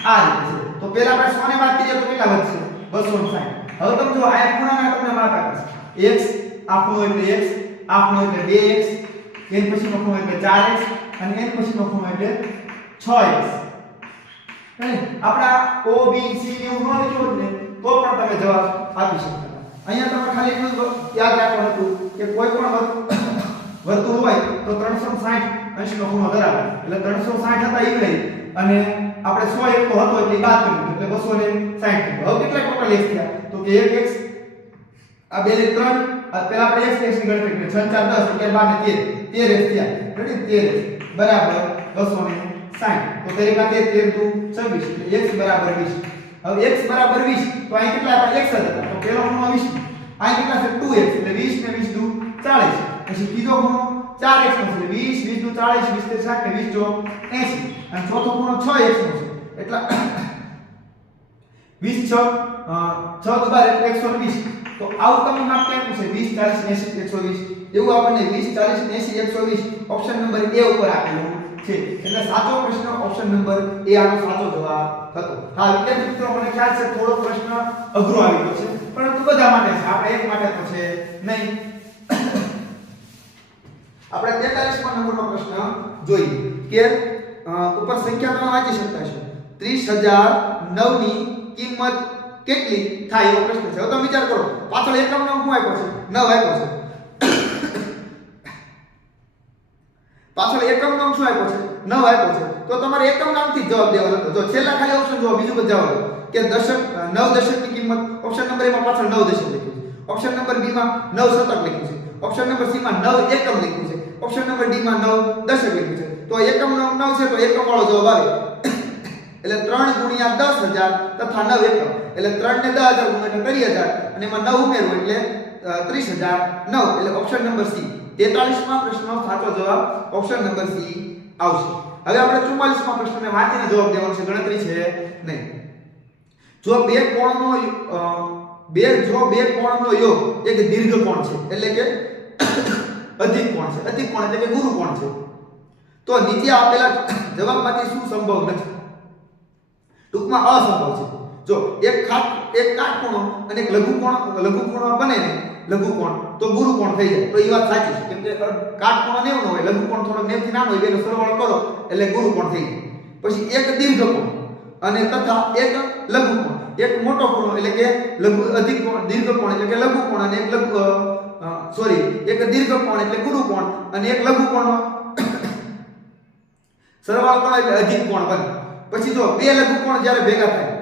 આ રીતે છે. તો પહેલા આપણે 100 ને બાદ કરીએ તો કેટલા વધશે? 260. હવે તમે જો આ ખૂણાના તમને માપ આપે છે. x આ ખૂણો એટલે x, આ ખૂણો એટલે 2x, એન પછીનો ખૂણો એટલે 4x અને એન પછીનો ખૂણો એટલે 6x. આપણા OBC ને એવું ન લખ્યું ને તો પણ તમે જવાબ આપી શકતા. અહીંયા તમે ખાલી એટલું યાદ રાખવાનું હતું કે કોઈ પણ વર્તુળ હોય તો 360 અંશનો ખૂણો ધરાવે. એટલે 360 હતા ઈ અને આપણે 100 એક તો હતો એટલે બાદ કરી દીધું એટલે 260. હવે કેટલા ટોટલ x થયા? તો કે 1x, આ 2 ને 3, પહેલા આપણે x ની ગણતરી કરી 6 4 10 11 12 13 13x થયા. રેડી? 13x બરાબર 260. તો તેની પાસે 13 દુ 26 એટલે x બરાબર 20. હવે x બરાબર 20 તો અહીં કેટલા હતા? x હતા. તો પહેલો ખૂણો 20, અહીં કેટલા છે? 2x એટલે 20 ને 20 દુ 40. પછી બીજો ખૂણો 4x નો છે 20 20 દુ 40 20 ને 60 ને 20 જો 80 અને ચોથો ખૂણો 6x નો છે એટલે 20 6 દુ 12 એટલે 120. તો આવું તમે માપ ક્યાં પૂછે? 20 40 80 120 એવું આપણને 20 40 80 120 ઓપ્શન નંબર A ઉપર આપેલું છે. એટલે સાચો પ્રશ્ન ઓપ્શન નંબર A આનો સાચો જવાબ હતો. હા વિદ્યાર્થી મિત્રો મને ખ્યાલ છે થોડો પ્રશ્ન અઘરો આવી ગયો છે પરંતુ બધા માટે છે, આપણે એક માટે તો છે નહીં. આપણે 43મા નંબરનો પ્રશ્ન જોઈએ કે ઉપર સંખ્યા તમે વાંચી શકતા છો 30,009 ની કિંમત કેટલી થાય એવો પ્રશ્ન છે. હવે તમે વિચાર કરો પાછળ એકમ નામ શું આપ્યો છે? 9 આપ્યો છે. પાછળ એકમ નામ શું આપ્યો છે? 9 આપ્યો છે. તો તમારે એકમ નામથી જવાબ દેવાનો હતો. જો છેલ્લા ખાલી ઓપ્શન જો બીજું બધું જવાબ કે દશક 9 દશકની કિંમત ઓપ્શન નંબર A માં પાછળ 9 દશક લખ્યું છે. ઓપ્શન નંબર B માં 9 શતક લખ્યું છે. ઓપ્શન નંબર C માં 9 એકમ લખ્યું છે. ઓપ્શન નંબર D માં 9 દશક લખ્યું છે. તો એકમ નો 9 છે તો એકમ વાળો જવાબ આવે. એટલે 3 ગુણ્યા 10,000 તથા 9 એકમ એટલે 3 ને 10,000 ગુણ્યા 30,000 અને એમાં 9 ઉમેરવું એટલે 30,009 એટલે ઓપ્શન નંબર C 43માં પ્રશ્નનો સાચો જવાબ ઓપ્શન નંબર C આવશે. હવે આપણે 44માં પ્રશ્નને વાંચીને જવાબ દેવાનો છે, ગણતરી છે નહીં. જો બે કોણનો યોગ એક દીર્ઘ કોણ છે એટલે કે અધિક કોણ છે. અધિક કોણ એટલે કે ગુરુ કોણ છે. તો નીચે આપેલા જવાબમાંથી શું સંભવ નથી? ટૂંકમાં અસંભવ છે. જો એક કાટખૂણો અને એક લઘુકોણ બને ને લઘુકોણ તો ગુરુકોણ થઈ જાય. તો એ વાત સાચી છે કેમ કે કાટખૂણો 90 નો હોય, લઘુકોણ થોડો 90 થી નાનો હોય, બેનો સરવાળો કરો એટલે ગુરુકોણ થઈ જાય. પછી એક દીર્ઘકોણ અને તથા એક લઘુકોણ, એક મોટો ખૂણો એટલે કે દીર્ઘકોણ એટલે કે લઘુકોણ અને એક એક દીર્ઘકોણ એટલે ગુરુકોણ અને એક લઘુકોણનો સરવાળો કરો એટલે અધિક કોણ બને. પછી જો બે લઘુકોણ જ્યારે ભેગા થાય,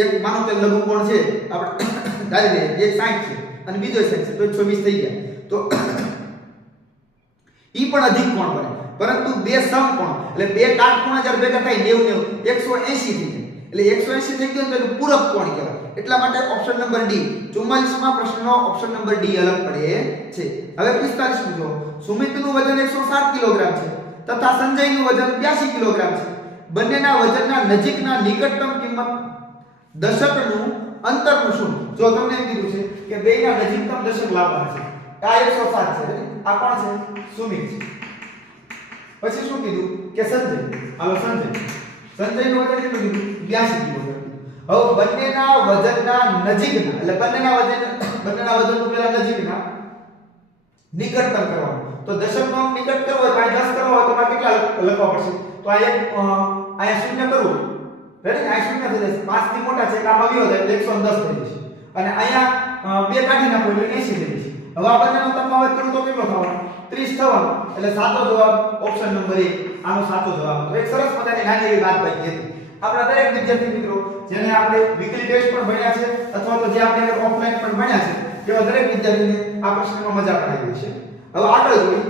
એક માનો કે લઘુકોણ છે આપણે ધારી લઈએ એક 60 છે અને બીજો 60 છે તો 120 થઈ ગયા, તો ઈ પણ અધિક કોણ બને. પરંતુ બે સમકોણ એટલે બે કાટખૂણા જ્યારે ભેગા થાય 90 180 થઈ જાય. એટલે 180 થઈ ગયો તો એનું પૂરક કોણ કહેવાય. એટલા માટે ઓપ્શન નંબર D 44માં પ્રશ્નનો ઓપ્શન નંબર D અલગ પડે છે. હવે 45 જો સુમિતનું વજન 107 કિલોગ્રામ છે તથા સંજયનું વજન 82 કિલોગ્રામ છે. બંનેના વજનના નજીકના નિકટતમ કિંમત દશકનું અંતરનું શું? જો તમને એમ કીધું છે કે બેયના નજીકતમ દશક લાવવાના છે. આ 107 છે, આ કોણ છે? સુમિત છે. પછી શું કીધું કે સંજય. હાલો સંજયનું વજન કેટલું કીધું? 82 કિલોગ્રામ. હવે બંનેના વજનના નજીકના એટલે બંનેના વજનનું પેલા નજીકના નિકટતમ કરવાનું. તો દશકનો નિકટ કરવો હોય તો 10 કરવો હોય તો કેટલા લખવા પડશે? તો આ એક અહીંયા શૂન્ય કરવું રેડી, આ શૂન્ય થઈ જશે. 5 થી મોટા છે એટલે આમાં આવ્યો જાય એટલે 110 થઈ જશે અને અહીંયા બે કાઢી નાખો એટલે 80 થઈ જશે. હવે આ બંનેનો તફાવત કરું તો કેટલો થવાનો? 30 થવાનો. એટલે સાચો જવાબ ઓપ્શન નંબર A આનો સાચો જવાબ હતો. એક સરસ મજાની નાની એવી વાત બાકી હતી. આપણા દરેક વિદ્યાર્થી મિત્રો જેને આપણે વીકલી ટેસ્ટ પણ ભણ્યા છે અથવા તો જે આપણે ઓફલાઈન પણ ભણ્યા છે તેવા દરેક વિદ્યાર્થીને આ પ્રશ્નમાં મજા પણ આવી છે. હવે આગળ જોઈએ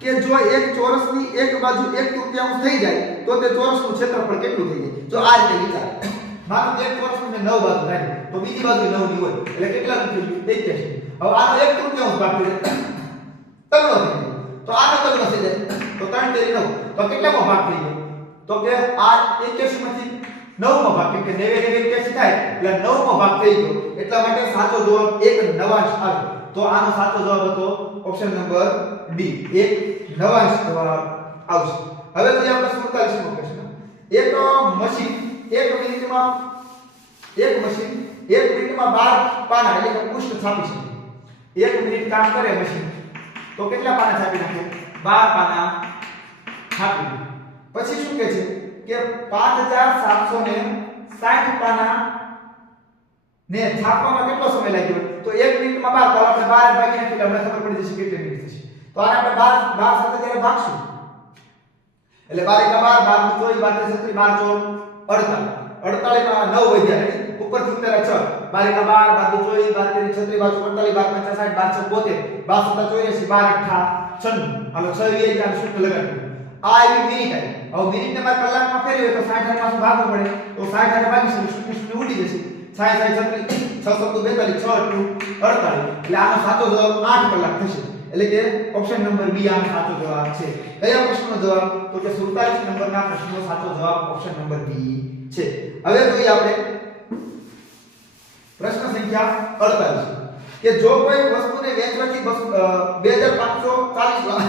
કે જો એક ચોરસની એક બાજુ 1/3 થઈ જાય તો તે ચોરસનું ક્ષેત્રફળ કેટલું થઈ જાય? જો આ રીતે વિચાર, માનો કે એક ચોરસની મેં 9 બાજુ રાખી તો બીજી બાજુ 9 ની હોય એટલે કેટલાનું થયું? 81. હવે આનો 1/3 ભાગ થઈ જાય તગડો થઈ જાય તો આનો તગડો થઈ જાય તો 3 તેરી 9 તો કેટલામાં ભાગ થઈ જાય? તો કે આ 81 માંથી 9 માં ભાગ, કે 90 81 થાય એટલે 9 માં ભાગ થઈ ગયો. એટલા માટે સાચો જવાબ 1 નવાંશ આવે. તો આનો સાચો જવાબ હતો ઓપ્શન નંબર D 1 નવાંશ જવાબ આવશે. હવે જોઈએ આપણે 47મો પ્રશ્ન. એક મશીન 1 મિનિટમાં 12 પાના એટલે કે પૃષ્ઠ છાપી શકે. 1 મિનિટ કામ કરે મશીન તો કેટલા પાના છાપી નાખે? 12 પાના છાપી નાખે. પછી શું કહે છે કે 5760 પાના ને છાપવામાં કેટલો સમય લાગ્યો? તો 1 મિનિટમાં 12 તો આપણે 12 ભાગી નાખીએ એટલે અમને ખબર પડી જશે કેટલી મિનિટ થશે. તો આને આપણે 12 સાથે જ્યારે ભાગશું એટલે 12 * 12 12 * 24 12 * 48 માં 9 વધ્યા ઉપરથી ઉતારા 6 12 * 12 12 * 24 12 * 36 12 * 48 12 * 50 60 12 * 72 12 * 84 12 * 96 12 * હાલો 6 * 0 લગાડ્યું. આ એવી મિનિટ આવી. હવે મિનિટને મારે કલાકમાં ફેરવી હોય તો 60 માંથી ભાગવું પડે તો 60 સાથે ભાગીશું શૂન્ય ઉડી જશે. 60 36 6 * 2 48 એટલે આનો સાચો જવાબ 8 કલાક થશે. એટલે કે ઓપ્શન નંબર B આનો સાચો જવાબ છે. કયા પ્રશ્નનો જવાબ? તો કે 47 નંબરના પ્રશ્નનો સાચો જવાબ ઓપ્શન નંબર B છે. હવે જોઈએ આપણે પ્રશ્ન સંખ્યા 48 કે જો કોઈ વસ્તુને વેચવાથી 2540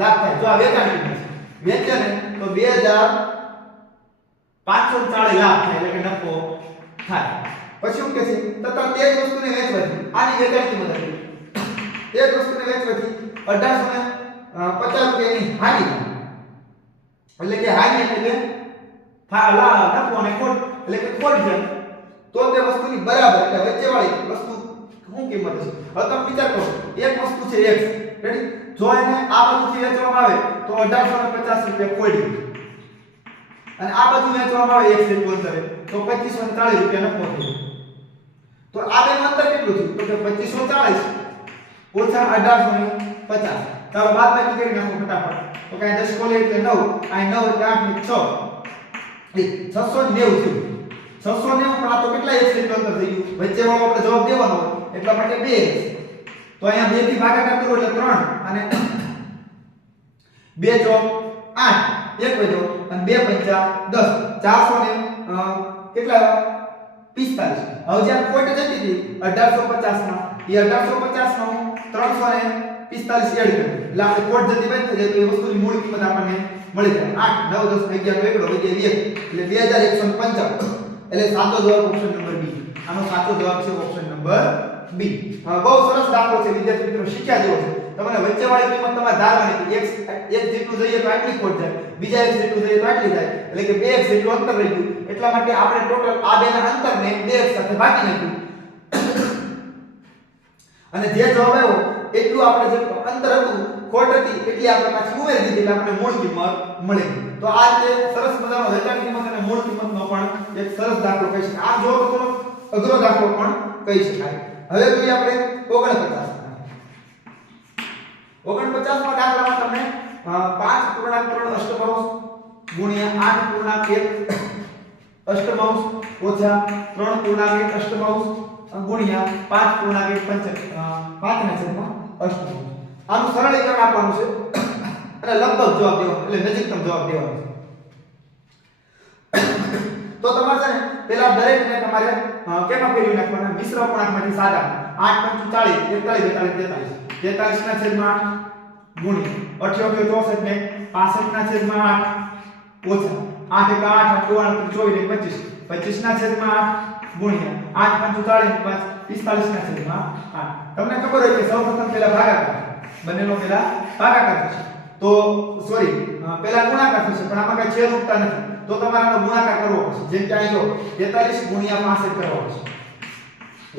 લાખ થાય. જો આ વેચાણ કિંમત વેચે ને તો 2540 લાખ થાય એટલે કે નફો થાય. પછી શું કહે છે? તથા તે જ વસ્તુને વેચવાથી આની વેચાણ કિંમત હતી. તે જ વસ્તુને વેચવાથી 1850 રૂપિયાની હાનિ થાય. એટલે કે હાની એટલે કે નફો અને ખોટ એટલે કે ખોટ છે તો તે વસ્તુની બરાબર એટલે વચ્ચેવાળી વસ્તુ શું કિંમત છે. હવે તમે વિચાર કરો એક વસ્તુ છે x રેડી જો એને આ બાજુથી વેચવામાં આવે તો 1850 રૂપિયા ખોડી અને આ બાજુ વેચવામાં આવે x જેટલું અંતરે તો 2540 રૂપિયા નફો થયો. તો આ બેનું અંતર કેટલું થયું તો કે 2540 ઓછા 1850. ચાલો બાદબાકી કરી નાખો ફટાફટ. તો કે 10 કોલે એટલે 9 આ 9 એટલે 8 ને 6 690 થયું. 690 પણ આ તો કેટલા x જેટલું અંતર થઈ ગયું વચ્ચે વાળો આપણે જવાબ દેવાનો હોય એટલા માટે 2 તો અહીંયા 2 થી ભાગાકાર કરો એટલે 3 અને 2 ચોક 8 એક વધ્યો અને 2 પંચા 10 400 ને કેટલા 45. હવે જ્યાં ખોટ જતી હતી 1850 માં એ 1850 નો 345 એડ કર્યું એટલે આપણે ખોટ જતી બંધ થઈ જાય તો એ વસ્તુની મૂળ કિંમત આપણને મળી જાય 8 9 10 11 એકડો વધી 1 એટલે 2155 એટલે સાચો જવાબ ઓપ્શન નંબર બી. આનો સાચો જવાબ છે ઓપ્શન નંબર બી. બહુ સરસ દાખલો છે વિદ્યાર્થી મિત્રો શીખ્યા જેવો છે. તમને વચ્ચેવાળી કિંમત તમારે ધારવાની છે x જેટલું જોઈએ તો આટલી ખોટ જાય બીજા x જેટલું જોઈએ તો આટલી થાય એટલે કે 2x જેટલું અંતર રહી ગયું એટલા માટે આપણે ટોટલ આ બેના અંતરને 2x સાથે ભાગી નાખ્યું અને જે જવાબ આવ્યો એટલું આપણે જે અંતર હતું ખોટ હતી એટલી આપણે પાછી ઉમેરી દીધી એટલે આપણે મૂળ કિંમત મળી. તો આ રીતે સરસ મજાનો વેચાણ કિંમત અને મૂળ કિંમતનો પણ એક સરસ દાખલો કહી શકાય. આમ જો તો થોડો અઘરો દાખલો પણ કહી શકાય. હવે જોઈએ આપણે 49 માં દાખલામાં તમને 5.3 અષ્ટમાંશ ગુણ્યા 8.1 અષ્ટમાંશ ઓછા 3.1 અષ્ટમાંશ ગુણ્યા 5.1 અષ્ટમાંશ આનું સરળીકરણ આપવાનું છે અને લગભગ જવાબ દેવાનો એટલે નજીકતમ જવાબ દેવાનો છે. તો તમારે છે ને પહેલા દરેકને તમારે કેમાં ફેરવી નાખવાના મિશ્ર અપૂર્ણાંકમાંથી સાદા 8 45 41 42 43 ના છેદમાં 8 ગુણ્યા 88 64 ને 65 ના છેદમાં 8 ઓછા 8 1 8 24 25 ના છેદમાં 8 ગુણ્યા 8 45 45 ના છેદમાં 8. તમને ખબર હોય કે સૌપ્રથમ પહેલા ભાગાકાર બંનેનો પહેલા ભાગાકાર થશે તો સોરી પહેલા ગુણાકાર થશે પણ આમાં કઈ છેદ ઉઠતા નથી તો તમારે આનો ગુણાકાર કરવો પડશે. જેમ કે અહીં જો 43 ગુણ્યા 65 કરવો પડશે.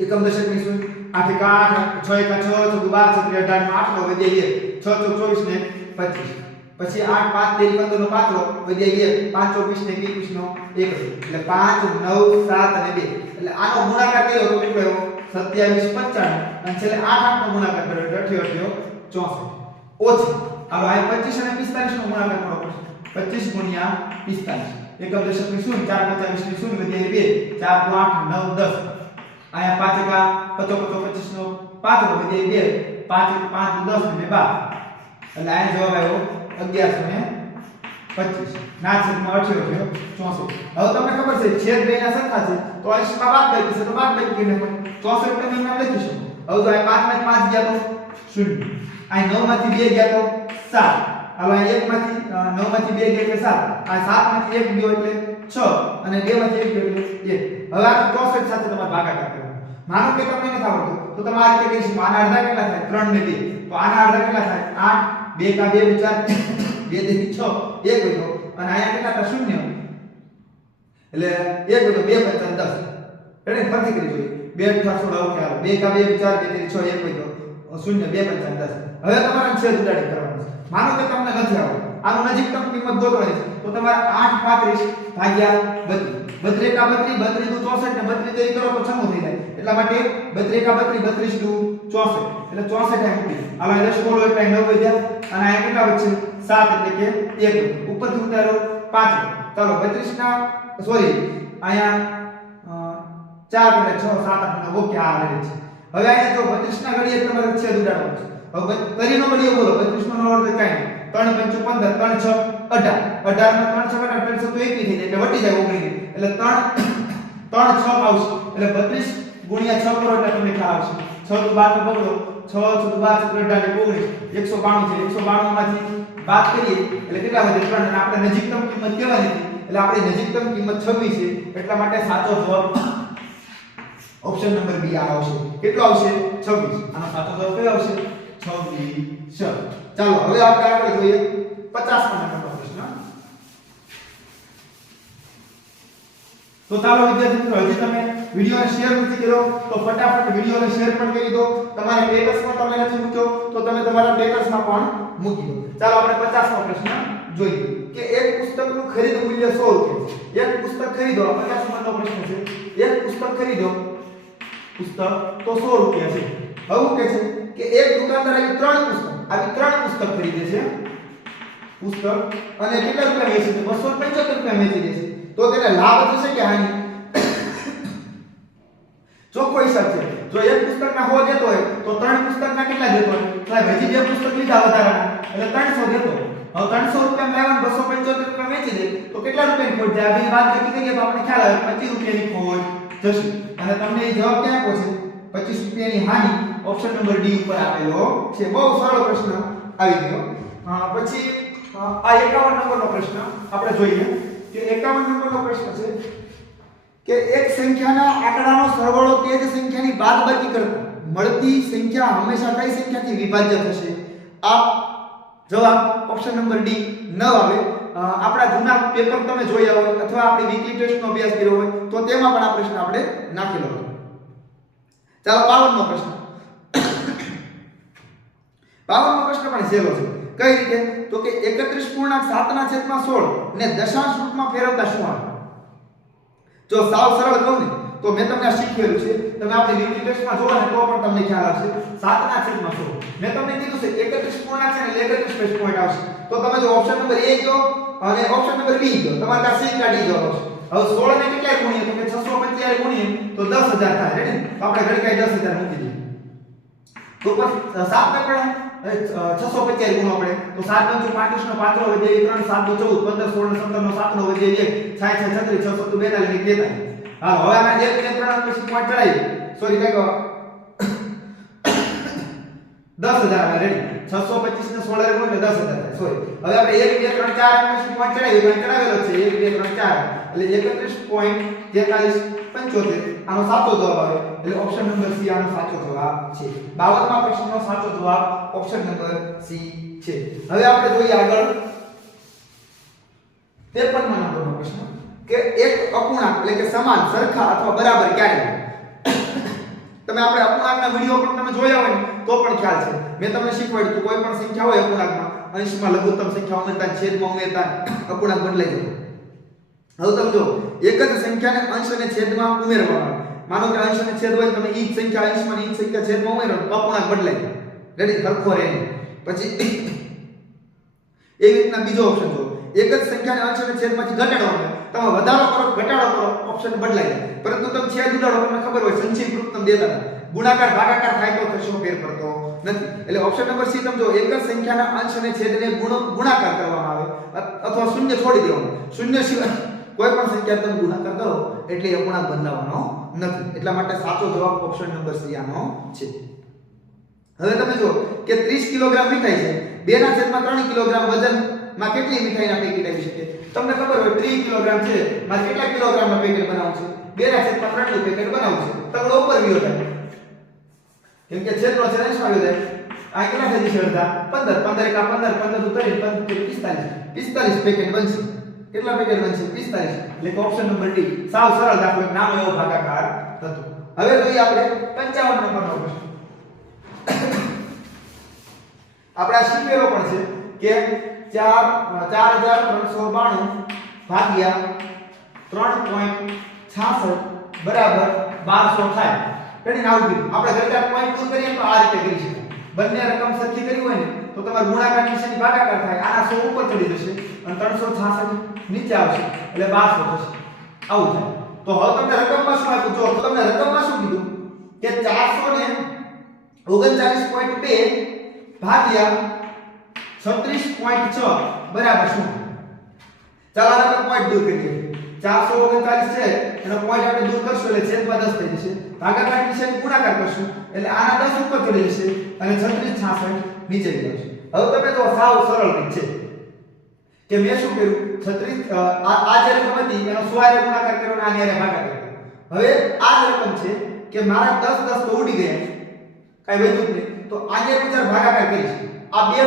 એકમ દશકની શું 8 1 8 6 1 6 6 12 18 નો 8 નો વધે 1 6 24 ને 25 પછી 8 5 13 15 નો 5 નો વધે 1 5 24 ને 21 નો 1 એટલે 5 9 7 અને 2 એટલે આનો ગુણાકાર કર્યો તો કેટલો આવ્યો 27 95 અને છેલ્લે 8 8 નો ગુણાકાર કર્યો એટલે 88 64 ઓછા હવે આ 25 અને 45 નો ગુણાકાર કરવો પડશે 25 ગુણ્યા 45 એકમ દશકની શૂન્ય 4 25 ની શૂન્ય વધે 2 4 8 9 10 આયા 5 1 55 25 નો 5 નો વધે 2 5 5 10 ને 12 એટલે આનો જવાબ આવ્યો 1125 ના છેદમાં 88 64. હવે તમને ખબર છે છેદ બે ના સરખા છે તો 80 માં બાદબાકી છે તો બાદબાકી કરીને પણ 64 ને નામ લખીશું. હવે તો આ 5 માંથી 5 ગયા તો 0 આ 9 માંથી 2 ગયા તો 7 હવે આ 1 માંથી 9 માંથી 2 ગયા એટલે 7 આ 7 માંથી 1 ગયો એટલે 6 અને 2 માંથી 1 ગયો એટલે 1. હવે આ 64 સાથે તમારે ભાગાકાર કરવાનો. માનો કે તમને નથી આવડતું તો તમે આ રીતે કહીશું આના અડધા કેટલા થાય 3 ને 2 તો આના અડધા કેટલા થાય 8 2 કા 2 4 2 થી 6 1 વધ્યો અને આયા કેટલા હતા 0 એટલે 1 વધ્યો 2 5 10 એટલે ફરીથી કરી જોઈએ 2 8 16 ઓકે હાલો 2 કા 2 4 2 થી 6 1 વધ્યો 0 2 5 10 હવે તમારે છેદ ઉડાડી કરવાનો છે. માનો કે તમને નથી આવડતું આનું નજીકતમ કિંમત ગોતવાની છે તો તમારે 8 35 ભાગ્યા 32 કા 32 32 દુ 64 ને 32 તરી કરો તો 6 થઈ જાય એટલા માટે 32 કા 32 32 દુ 64 એટલે 64 આખી હાલો 10 બોલો એટલે 9 વધ્યા અને આ કેટલા વધશે 7 એટલે કે 1 ઉપરથી ઉતારો 5 ચાલો 32 ના સોરી આયા 4 એટલે 6 7 8 ઓકે આ આવે છે. હવે આયા જો 32 ના ઘડીએ તમારે છેદ ઉડાડવાનો છે. હવે તરીનો ઘડીએ બોલો 32 નો અર્થ કાઈ 3 5 15 3 6 18 18 માં 3 6 18 તો 1 થઈ જાય એટલે વટી જાય 19 એટલે 3 6 આવશે એટલે 32 ગુણ્યા 6 કરો એટલે તમને ખ્યાલ આવશે 6 તો 12 નો પકડો 6 6 તો 12 18 19 192 છે 192 માંથી બાદ કરીએ એટલે કેટલા વધે 3 અને આપણે નજીકતમ કિંમત કહેવાની હતી એટલે આપણી નજીકતમ કિંમત 26 છે એટલા માટે સાચો જવાબ ઓપ્શન નંબર બી આવશે. કેટલો આવશે 26. આનો સાચો જવાબ કયો આવશે 26. ચાલો હવે આપણે આગળ જોઈએ 50 નંબરનો પ્રશ્ન તો ચાલો વિદ્યાર્થી મિત્રો, હજી તમે વિડિયોને શેર નથી કર્યો તો ફટાફટ વિડિયોને શેર પણ કરી દો. તમારા સ્ટેટસમાં તમે નથી મૂક્યો તો તમે તમારા સ્ટેટસમાં પણ મૂકી દો. ચાલો આપણે 50મો પ્રશ્ન જોઈએ કે એક પુસ્તકનું ખરીદ મૂલ્ય 100 રૂપિયા છે. એક પુસ્તક ખરીદો, 50 નંબરનો પ્રશ્ન છે. એક પુસ્તક ખરીદો, પુસ્તક તો 100 રૂપિયા છે. હવે કે છે કે એક દુકાનદાર આવી 3 પુસ્તક ખરીદે છે પુસ્તક અને કેટલા રૂપિયા વેચે છે? 275 રૂપિયા વેચી દે છે. તો તેને લાભ થશે કે હાનિ? ચોખ્ખો હિસાબ છે. જો એક પુસ્તકના 100 દેતો હોય તો 3 પુસ્તકના કેટલા દેતો હોય? સાહેબ હજી 2 પુસ્તક લીધા વધારાના એટલે 300 દેતો. હવે 300 રૂપિયા લાવવાનું 275 રૂપિયા વેચી દે તો કેટલા રૂપિયાની ખોટ જાય? આ વાત કરી તો આપણે ખ્યાલ આવે 25 રૂપિયાની ખોટ જશે. અને તમને એ જવાબ ક્યાં આપો છે? 25 રૂપિયાની હાનિ ઓપ્શન નંબર ડી ઉપર આપેલો છે. બહુ સરળ પ્રશ્ન આવી ગયો. પછી આ 51 નંબરનો પ્રશ્ન આપણે જોઈએ કે 51 નંબરનો પ્રશ્ન છે કે એક સંખ્યાના આંકડાનો સરવાળો તે જ સંખ્યાની બાદબાકી કરતા મળતી સંખ્યા હંમેશા કઈ સંખ્યાથી વિભાજ્ય થશે? આ જવાબ ઓપ્શન નંબર ડી ન આવે. આપણા જૂના પેપર તમે જોયા હોય અથવા આપણી વીકલી ટેસ્ટનો અભ્યાસ કર્યો હોય તો તેમાં પણ આ પ્રશ્ન આપણે નાખેલો હતો. ચાલો 52મો પ્રશ્ન. 52મો પ્રશ્ન પણ સહેલો છે. કઈ રીતે? તો કે 31.7/16 ને દશાંશ રૂપમાં ફેરવતા શું આવે? જો સાવ સરળ કહું ને તો મેં તમને આ શીખવેલું છે. તમે આપણે વીકલી ટેસ્ટમાં જોવો ને તો પણ તમને ખ્યાલ આવશે. 7/16 મેં તમને કીધું છે 31 પૂર્ણાંક છે ને 31 પોઈન્ટ આવશે. તો તમે જો ઓપ્શન નંબર A ગયો અને ઓપ્શન નંબર B ગયો, તમારે આ સી કાઢી જવાનો છે. હવે 16 ને કેટલા ગુણીએ? તો કે 625 ગુણીએ તો 10000 થાય. રેડી? તો આપણે ઘડી 10000 મૂકી દઈએ. તો પર 7 ને પણ 625 ગુણો આપણે તો 7 × 5 નો 5 વધે 3 7 નો 14 15 16 17 નો 7 નો વધે 1 6 6 36 6 42 43. હા, હવે આના 1 ને 3 પછી પોઈન્ટ ચડાવી. સોરી કઈ 10000 આવે. રેડી? 625 ને 16 ગુણો એટલે 10000 થાય. સોરી. હવે આપણે 1 2 3 4 પછી પોઈન્ટ ચડાવી. પોઈન્ટ ચડાવેલો છે 1 2 3 4 એટલે 31.4375 આનો સાચો જવાબ આવે. એટલે ઓપ્શન નંબર સી આનો સાચો જવાબ છે. 52મા પ્રશ્નનો સાચો જવાબ ઓપ્શન નંબર સી છે. હવે આપણે જોઈએ આગળ 53મા નંબરનો પ્રશ્ન કે એક અપૂર્ણાંક એટલે કે સમાન, સરખા અથવા બરાબર ક્યારે? તમે આપણે અપૂર્ણાંકના વિડિયો પણ તમે જોયા હોય તો પણ ખ્યાલ છે. મેં તમને શીખવાડ્યું કે કોઈ પણ સંખ્યા હોય અપૂર્ણાંકમાં, અંશમાં લઘુત્તમ સંખ્યા ઉમેરતા છેદમાં ઉમેરતા અપૂર્ણાંક બદલાઈ જાય. હવે તમે જો એક જ સંખ્યાને અંશ અને છેદમાં ઉમેરવામાં આવે. માનો કે અંશ અને છેદ હોય તમે ઈ જ સંખ્યા અંશમાં અને ઈ જ સંખ્યા છેદમાં ઉમેરો તો અપૂર્ણાંક બદલાઈ જાય. રેડી? સરખો રહે. પછી એવી રીતના બીજો ઓપ્શન જો એક જ સંખ્યાને અંશ અને છેદમાંથી ઘટાડવાનો, તમે વધારો કરો ઘટાડો કરો ઓપ્શન બદલાય જાય. પરંતુ તમે છેદ ઉડાડો તમને ખબર હોય સંક્ષિપ્ત રૂપ તમે દેતા હતા. ગુણાકાર ભાગાકાર થાય તો કશો ફેર પડતો નથી. એટલે ઓપ્શન નંબર સી તમે જો એક જ સંખ્યાના અંશ અને છેદને ગુણાકાર કરવામાં આવે અથવા શૂન્ય છોડી દેવાનું. શૂન્ય સિવાય કોઈ પણ સંખ્યા તમે ગુણાકાર કરો એટલે અપૂર્ણાંક બદલાવાનો નથી. એટલા માટે સાચો જવાબ ઓપ્શન નંબર સી આનો છે. હવે તમે જો કે 30 કિલોગ્રામ મીઠાઈ છે. 2/3 કિલોગ્રામ વજનમાં કેટલી મીઠાઈના પેકેટ આવી શકે? તમને ખબર હોય 30 કિલોગ્રામ છે માં કેટલા કિલોગ્રામના પેકેટ બનાવવું છે? 2/3 નું પેકેટ બનાવવું છે. તગડો ઉપર ગયો થાય. કેમ કે છેદનો છેદ અંશમાં ગયો થાય. આ કેટલા થઈ જશે? અડધા 15 15 એકા 15 15 દુ 30 45 પેકેટ બનશે. કેટલા પેકેટ બનશે? 45. એટલે ઓપ્શન નંબર ડી સાવ સરળ દાખલો, નાનો એવો ભાગાકાર હતો. હવે જોઈએ આપણે 55 નંબરનો પ્રશ્ન. આપણે શીખેલો પણ છે કે 4392 ભાગ્યા 3.66 બરાબર 1200 થાય. કદી ના આવું આપણે ઘટક પોઈન્ટ દૂર કરીએ તો આ રીતે કરી શકાય. બંને રકમ સરખી કરી હોય ને તો તમારે ગુણાકાર નિશાની ભાગાકાર થાય. આના 100 ઉપર ચડી જશે અને 366 નીચે આવશે એટલે 1200 થશે. આવું થાય. તો હવે તમને રકમમાં શું આપ્યું? જો તમને રકમમાં શું કીધું કે 439.2 ભાગ્યા 36.6 બરાબર શું? ચાલો આપણે પોઈન્ટ દૂર કરીએ. 439 છે એનો પોઈન્ટ આપણે દૂર કરશું એટલે છેદમાં 10 થઈ જશે. ભાગાકાર નિશાની ગુણાકાર કરશું એટલે આના 10 ઉપર ચડી જશે અને 3666 નીચે આવશે. હવે તમે જો સાવ સરળ રીત છે કે મેં શું કર્યું? 36 આ જે રકમ હતી એનો 100 હારે ગુણાકાર કર્યો અને આની હારે ભાગાકાર કર્યો. હવે આ રકમ છે કે મારા 10 10 તો ઉડી ગયા, કાઈ વધ્યું જ નહીં. તો આને વિચાર ભાગાકાર કરીશ આ બે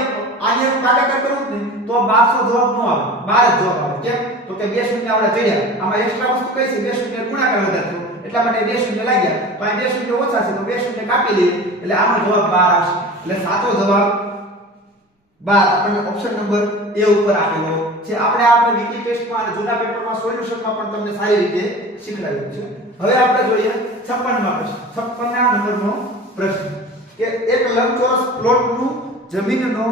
આને ભાગાકાર કરું ને તો 1200 જવાબ ન આવે, 12 જ જવાબ આવે. કેમ? તો કે બે શૂન્ય આપણે ચડ્યા, આમાં એક્સ્ટ્રા વસ્તુ કઈ છે? બે શૂન્ય ગુણાકાર વધારે થયો, એટલા માટે બે શૂન્ય લાગ્યા. તો આ બે શૂન્ય ઓછા છે તો બે શૂન્ય કાપી લઈએ, એટલે આનો જવાબ 12 આવશે. એટલે સાચો જવાબ 12 આપણને ઓપ્શન નંબર એ ઉપર આપેલો છે. આપણે વીકલી ટેસ્ટમાં અને જૂના પેપરમાં સોલ્યુશનમાં પણ તમને સારી રીતે શીખવાડ્યું છે. હવે આપણે જોઈએ 56માં પ્રશ્ન. 56ના નંબરનો પ્રશ્ન કે એક લંબચોરસ પ્લોટનું જમીનનો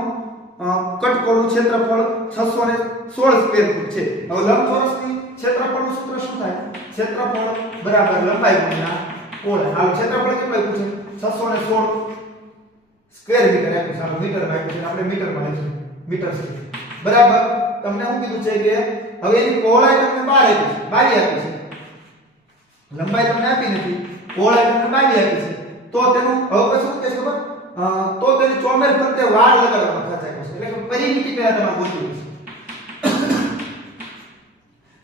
કટકોનું ક્ષેત્રફળ 616 સ્ક્વેર ફૂટ છે. હવે લંબચોરસની ક્ષેત્રફળનું સૂત્ર શું થાય? ક્ષેત્રફળ બરાબર લંબાઈ ગુણ્યા પહોળાઈ. હાલો ક્ષેત્રફળ કેટલું આપ્યું છે? 616 સ્ક્વેર મીટર આપ્યું છે. હાલો મીટરમાં આપ્યું છે, આપણે મીટરમાં લઈશું. મીટર છે બરાબર. તમને શું કીધું છે કે હવે એની પહોળાઈ તમને 22 આપી છે. લંબાઈ તમને આપી નથી, પહોળાઈ તમને 22 આપી છે. તો તેનું હવે શું કે ખબર? તો તેની ચોમેર ફરતે વાળ લગાડવાનો ખર્ચ આપ્યો છે. એટલે કે પરિમિતિ પહેલા તમારે ગોતવી છે.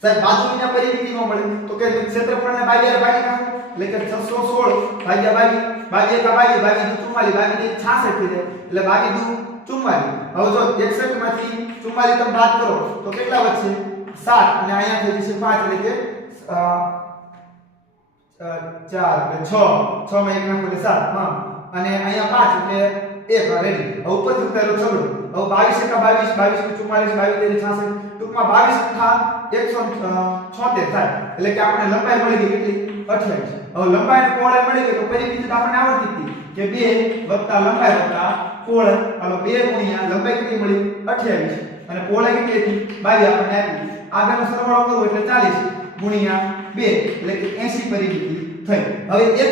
સાહેબ બાજુની પરિમિતિ ન મળે તો કે ક્ષેત્રફળને 22 ભાગી નાખો, એટલે કે 616 ભાગ્યા 22 22 22 44 22 66 થઈ જાય, એટલે 22 44. હવે જો 61 માંથી 44 તમે બાદ કરો તો કેટલા વધશે? 7 અને અહીંયા થઈ જશે 5, એટલે કે 4 એટલે 6 માં 1 નાખો એટલે 7. હા અને અહીંયા 5 એટલે 1 રેડી. હવે ઉપરથી ઉતારો છગડો. હવે 22 એકા 22 22 44 22 36 ટૂંકમાં 22 176 થાય. એટલે કે આપણે લંબાઈ મળી ગઈ કેટલી? 28. હવે લંબાઈ અને પહોળાઈ મળી ગઈ તો પરિમિતિ તો આપણને આવડતી હતી કે 2 વત્તા લંબાઈ વત્તા પહોળાઈ. હાલો 2 ગુણ્યા લંબાઈ કેટલી મળી? 28 અને પહોળાઈ કેટલી હતી? 22 આપણને આપી. આગળનો સરવાળો કરો એટલે 40 ગુણ્યા 2 એટલે કે 80 પરિમિતિ થઈ. હવે 1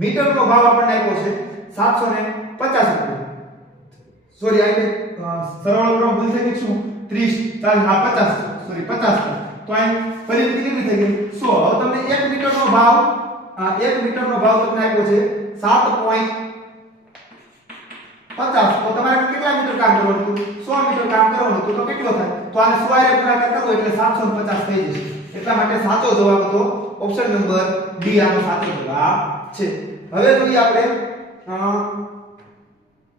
મીટરનો ભાવ આપણને આપ્યો છે 750 રૂપિયા. સોરી આ સરવાળો કરો ભૂલ થઈ ગઈ શું? 30 40 હા 50 સોરી 50. તો અહીં પરિમિતિ કેટલી થઈ ગઈ? 100. હવે તમને 1 મીટરનો ભાવ 1 મીટરનો ભાવ તમને આપ્યો છે 7.50. તો તમારે કેટલા મીટર કામ કરવાનું હતું? 100 મીટર કામ કરવાનું હતું. તો કેટલો થાય? તો આને 100 એ ગુણાકાર કરો એટલે 750 થઈ જશે. એટલા માટે સાચો જવાબ હતો ઓપ્શન નંબર ડી આનો સાચો જવાબ છે. હવે જોઈએ આપણે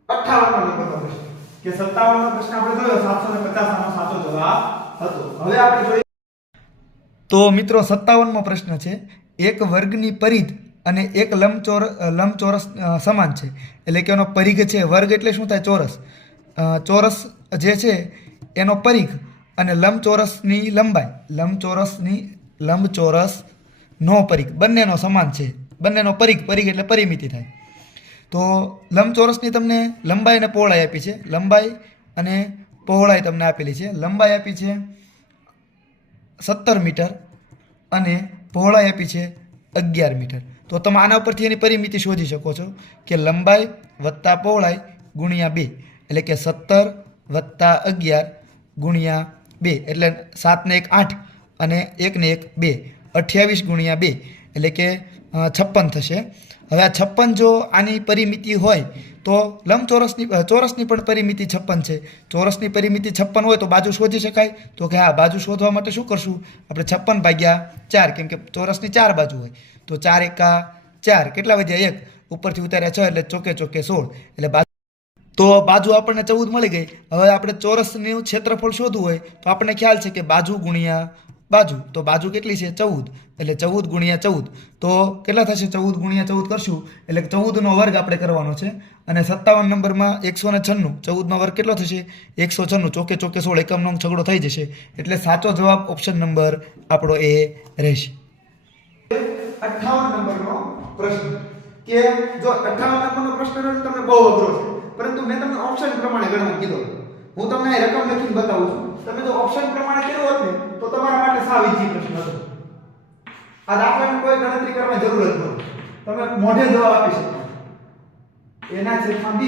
58મા નંબરનો પ્રશ્ન કે 57મો પ્રશ્ન આપણે જોયો 750 આનો સાચો જવાબ હતો. હવે આપણે જોઈએ તો મિત્રો 57મો પ્રશ્ન છે એક વર્ગની પરિઘ અને એક લંબચોરસ સમાન છે. એટલે કે એનો પરિઘ છે, વર્ગ એટલે શું થાય? ચોરસ. ચોરસ જે છે એનો પરિઘ અને લંબચોરસની લંબાઈ, લંબચોરસનો પરિઘ બંનેનો સમાન છે. બંનેનો પરિઘ એટલે પરિમિતિ થાય. તો લંબચોરસની તમને લંબાઈ અને પહોળાઈ આપી છે. લંબાઈ અને પહોળાઈ તમને આપેલી છે. લંબાઈ આપી છે 17 મીટર અને પહોળાઈ આપી છે 11 મીટર. તો તમે આના ઉપરથી એની પરિમિતિ શોધી શકો છો કે લંબાઈ વત્તા પહોળાઈ ગુણ્યા 2 એટલે કે 17 વત્તા 11 ગુણ્યા 2 એટલે 7 ને 1 8 અને 1 ને 1 2 28 ગુણ્યા 2 એટલે કે 56 થશે. હવે આ 56 જો આની પરિમિતિ હોય તો ચોરસની પણ પરિમિતિ 56 છે. ચોરસની પરિમિતિ 56 હોય તો બાજુ શોધી શકાય. તો કે હા, બાજુ શોધવા માટે શું કરશું? આપણે 56 ભાગ્યા 4, કેમ કે ચોરસની 4 બાજુ હોય તો 4 એકા 4 કેટલા વધ્યા? 1 ઉપરથી ઉતાર્યા 6 એટલે ચોકે 16 એટલે તો બાજુ આપણને 14 મળી ગઈ. હવે આપણે ચોરસનું ક્ષેત્રફળ શોધવું હોય તો આપણને ખ્યાલ છે કે બાજુ ગુણ્યા બાજુ, તો બાજુ કેટલી છે? 14 એટલે 14 ગુણ્યા 14 તો કેટલા થશે? 14 ગુણ્યા 14 કરશું એટલે 14નો વર્ગ આપણે કરવાનો છે. અને 57 નંબરમાં 196, 14નો વર્ગ કેટલો થશે? 196, ચોકે 16 એકમનો છગડો થઈ જશે. એટલે સાચો જવાબ ઓપ્શન નંબર આપણો એ રહેશે. 58 નંબરનો પ્રશ્ન કે જો 58 નંબરનો પ્રશ્ન તમને બહુ અઘરો છે, પરંતુ મેં તમને ઓપ્શન પ્રમાણે ગણવા કીધો. હું તમને આ રકમ લખીને બતાવું છું. તમે જો ઓપ્શન પ્રમાણે કર્યું હોત ને તો તમારા માટે સાવ ઈઝી પ્રશ્ન હતો. આ દાખલાની કોઈ ગણતરી કરવાની જરૂર જ નથી. તમે મોઢે જવાબ આપી શકો. a/b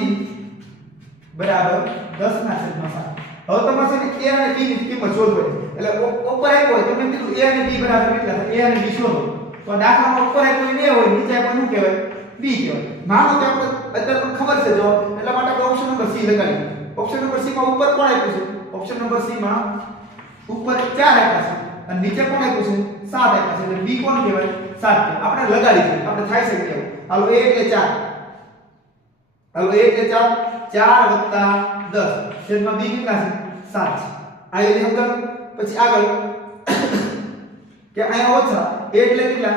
બરાબર 10/7. હવે તમારે છે ને a અને b ની કિંમત શોધવાની. એટલે ઉપર આપ્યો હોય તમને કીધું a અને b બરાબર કેટલા થાય? a અને b શોધો. તો દાખલામાં ઉપર આપ્યો a હોય, નીચે આપ્યો શું કહેવાય? b કહેવાય. માનો કે આપણે અત્યારે તમને ખબર છે જો એટલા માટે આપણે ઓપ્શન નંબર c લગાડીએ. ઓપ્શન નંબર c માં ઉપર કોણ આપ્યું છે? ઓપ્શન નંબર c માં ઉપર 4 આપ્યા છે અને નીચે કોણ આપ્યું છે? 7 આપ્યા છે. એટલે b કોણ કહેવાય? 7. આપણે લગાડી દીધું, આપણે થાય છે કે હાલો a એટલે 4, હાલો a એટલે 4 4 + 10 છેદમાં b કેટલા છે 7 છે આ રીતે સમજો પછી આગળ કે અહીંયા ઓછા a એટલે કેટલા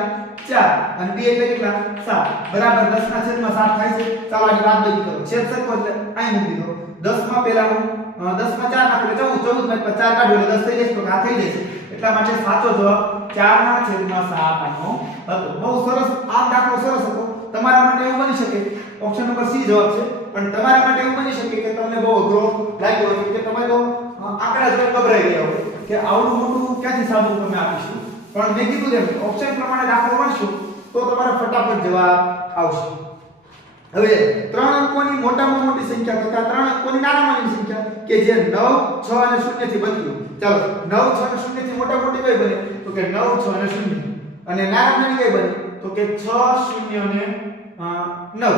4 અને b એટલે કેટલા 7 બરાબર 10 ના છેદમાં 7 થાય છે ચાલો આની વાત બધી કરો છેદ સરખો એટલે અહીં મૂકી દો 10 માં પહેલા હું 10 માં 4 નાખો એટલે 14 માં 4 કાઢો એટલે 10 થઈ જશે તો આ થઈ જશે એટલા માટે સાચો જવાબ 4 ના છેદમાં 7 આનો હતો બહુ સરસ આ દાખલો સરસ હતો તમારા માટે એવું બની શકે ઓપ્શન નંબર સી જવાબ છે પણ તમારા માટે એવું બની શકે કે તમને બહુ અઘરો લાગ્યો હોય કે તમે તો આંકડા જોઈને ગભરાઈ ગયા હોય કે આવડું મોટું ક્યાંથી સાદું તમે આપીશું પણ મેં કીધું તેમ ઓપ્શન પ્રમાણે દાખલો ગણશો તો તમારો ફટાફટ જવાબ આવશે હવે 3 અંકોની મોટામાં મોટી સંખ્યા તથા 3 અંકોની નાનામાં નાની સંખ્યા કે જે 9 6 અને 0 થી બદલ્યું ચાલો 9 6 અને 0 થી મોટા મોટી કઈ બને તો કે 9 6 અને 0 અને નાનામાં નાની કઈ બને તો કે 6 0 અને 9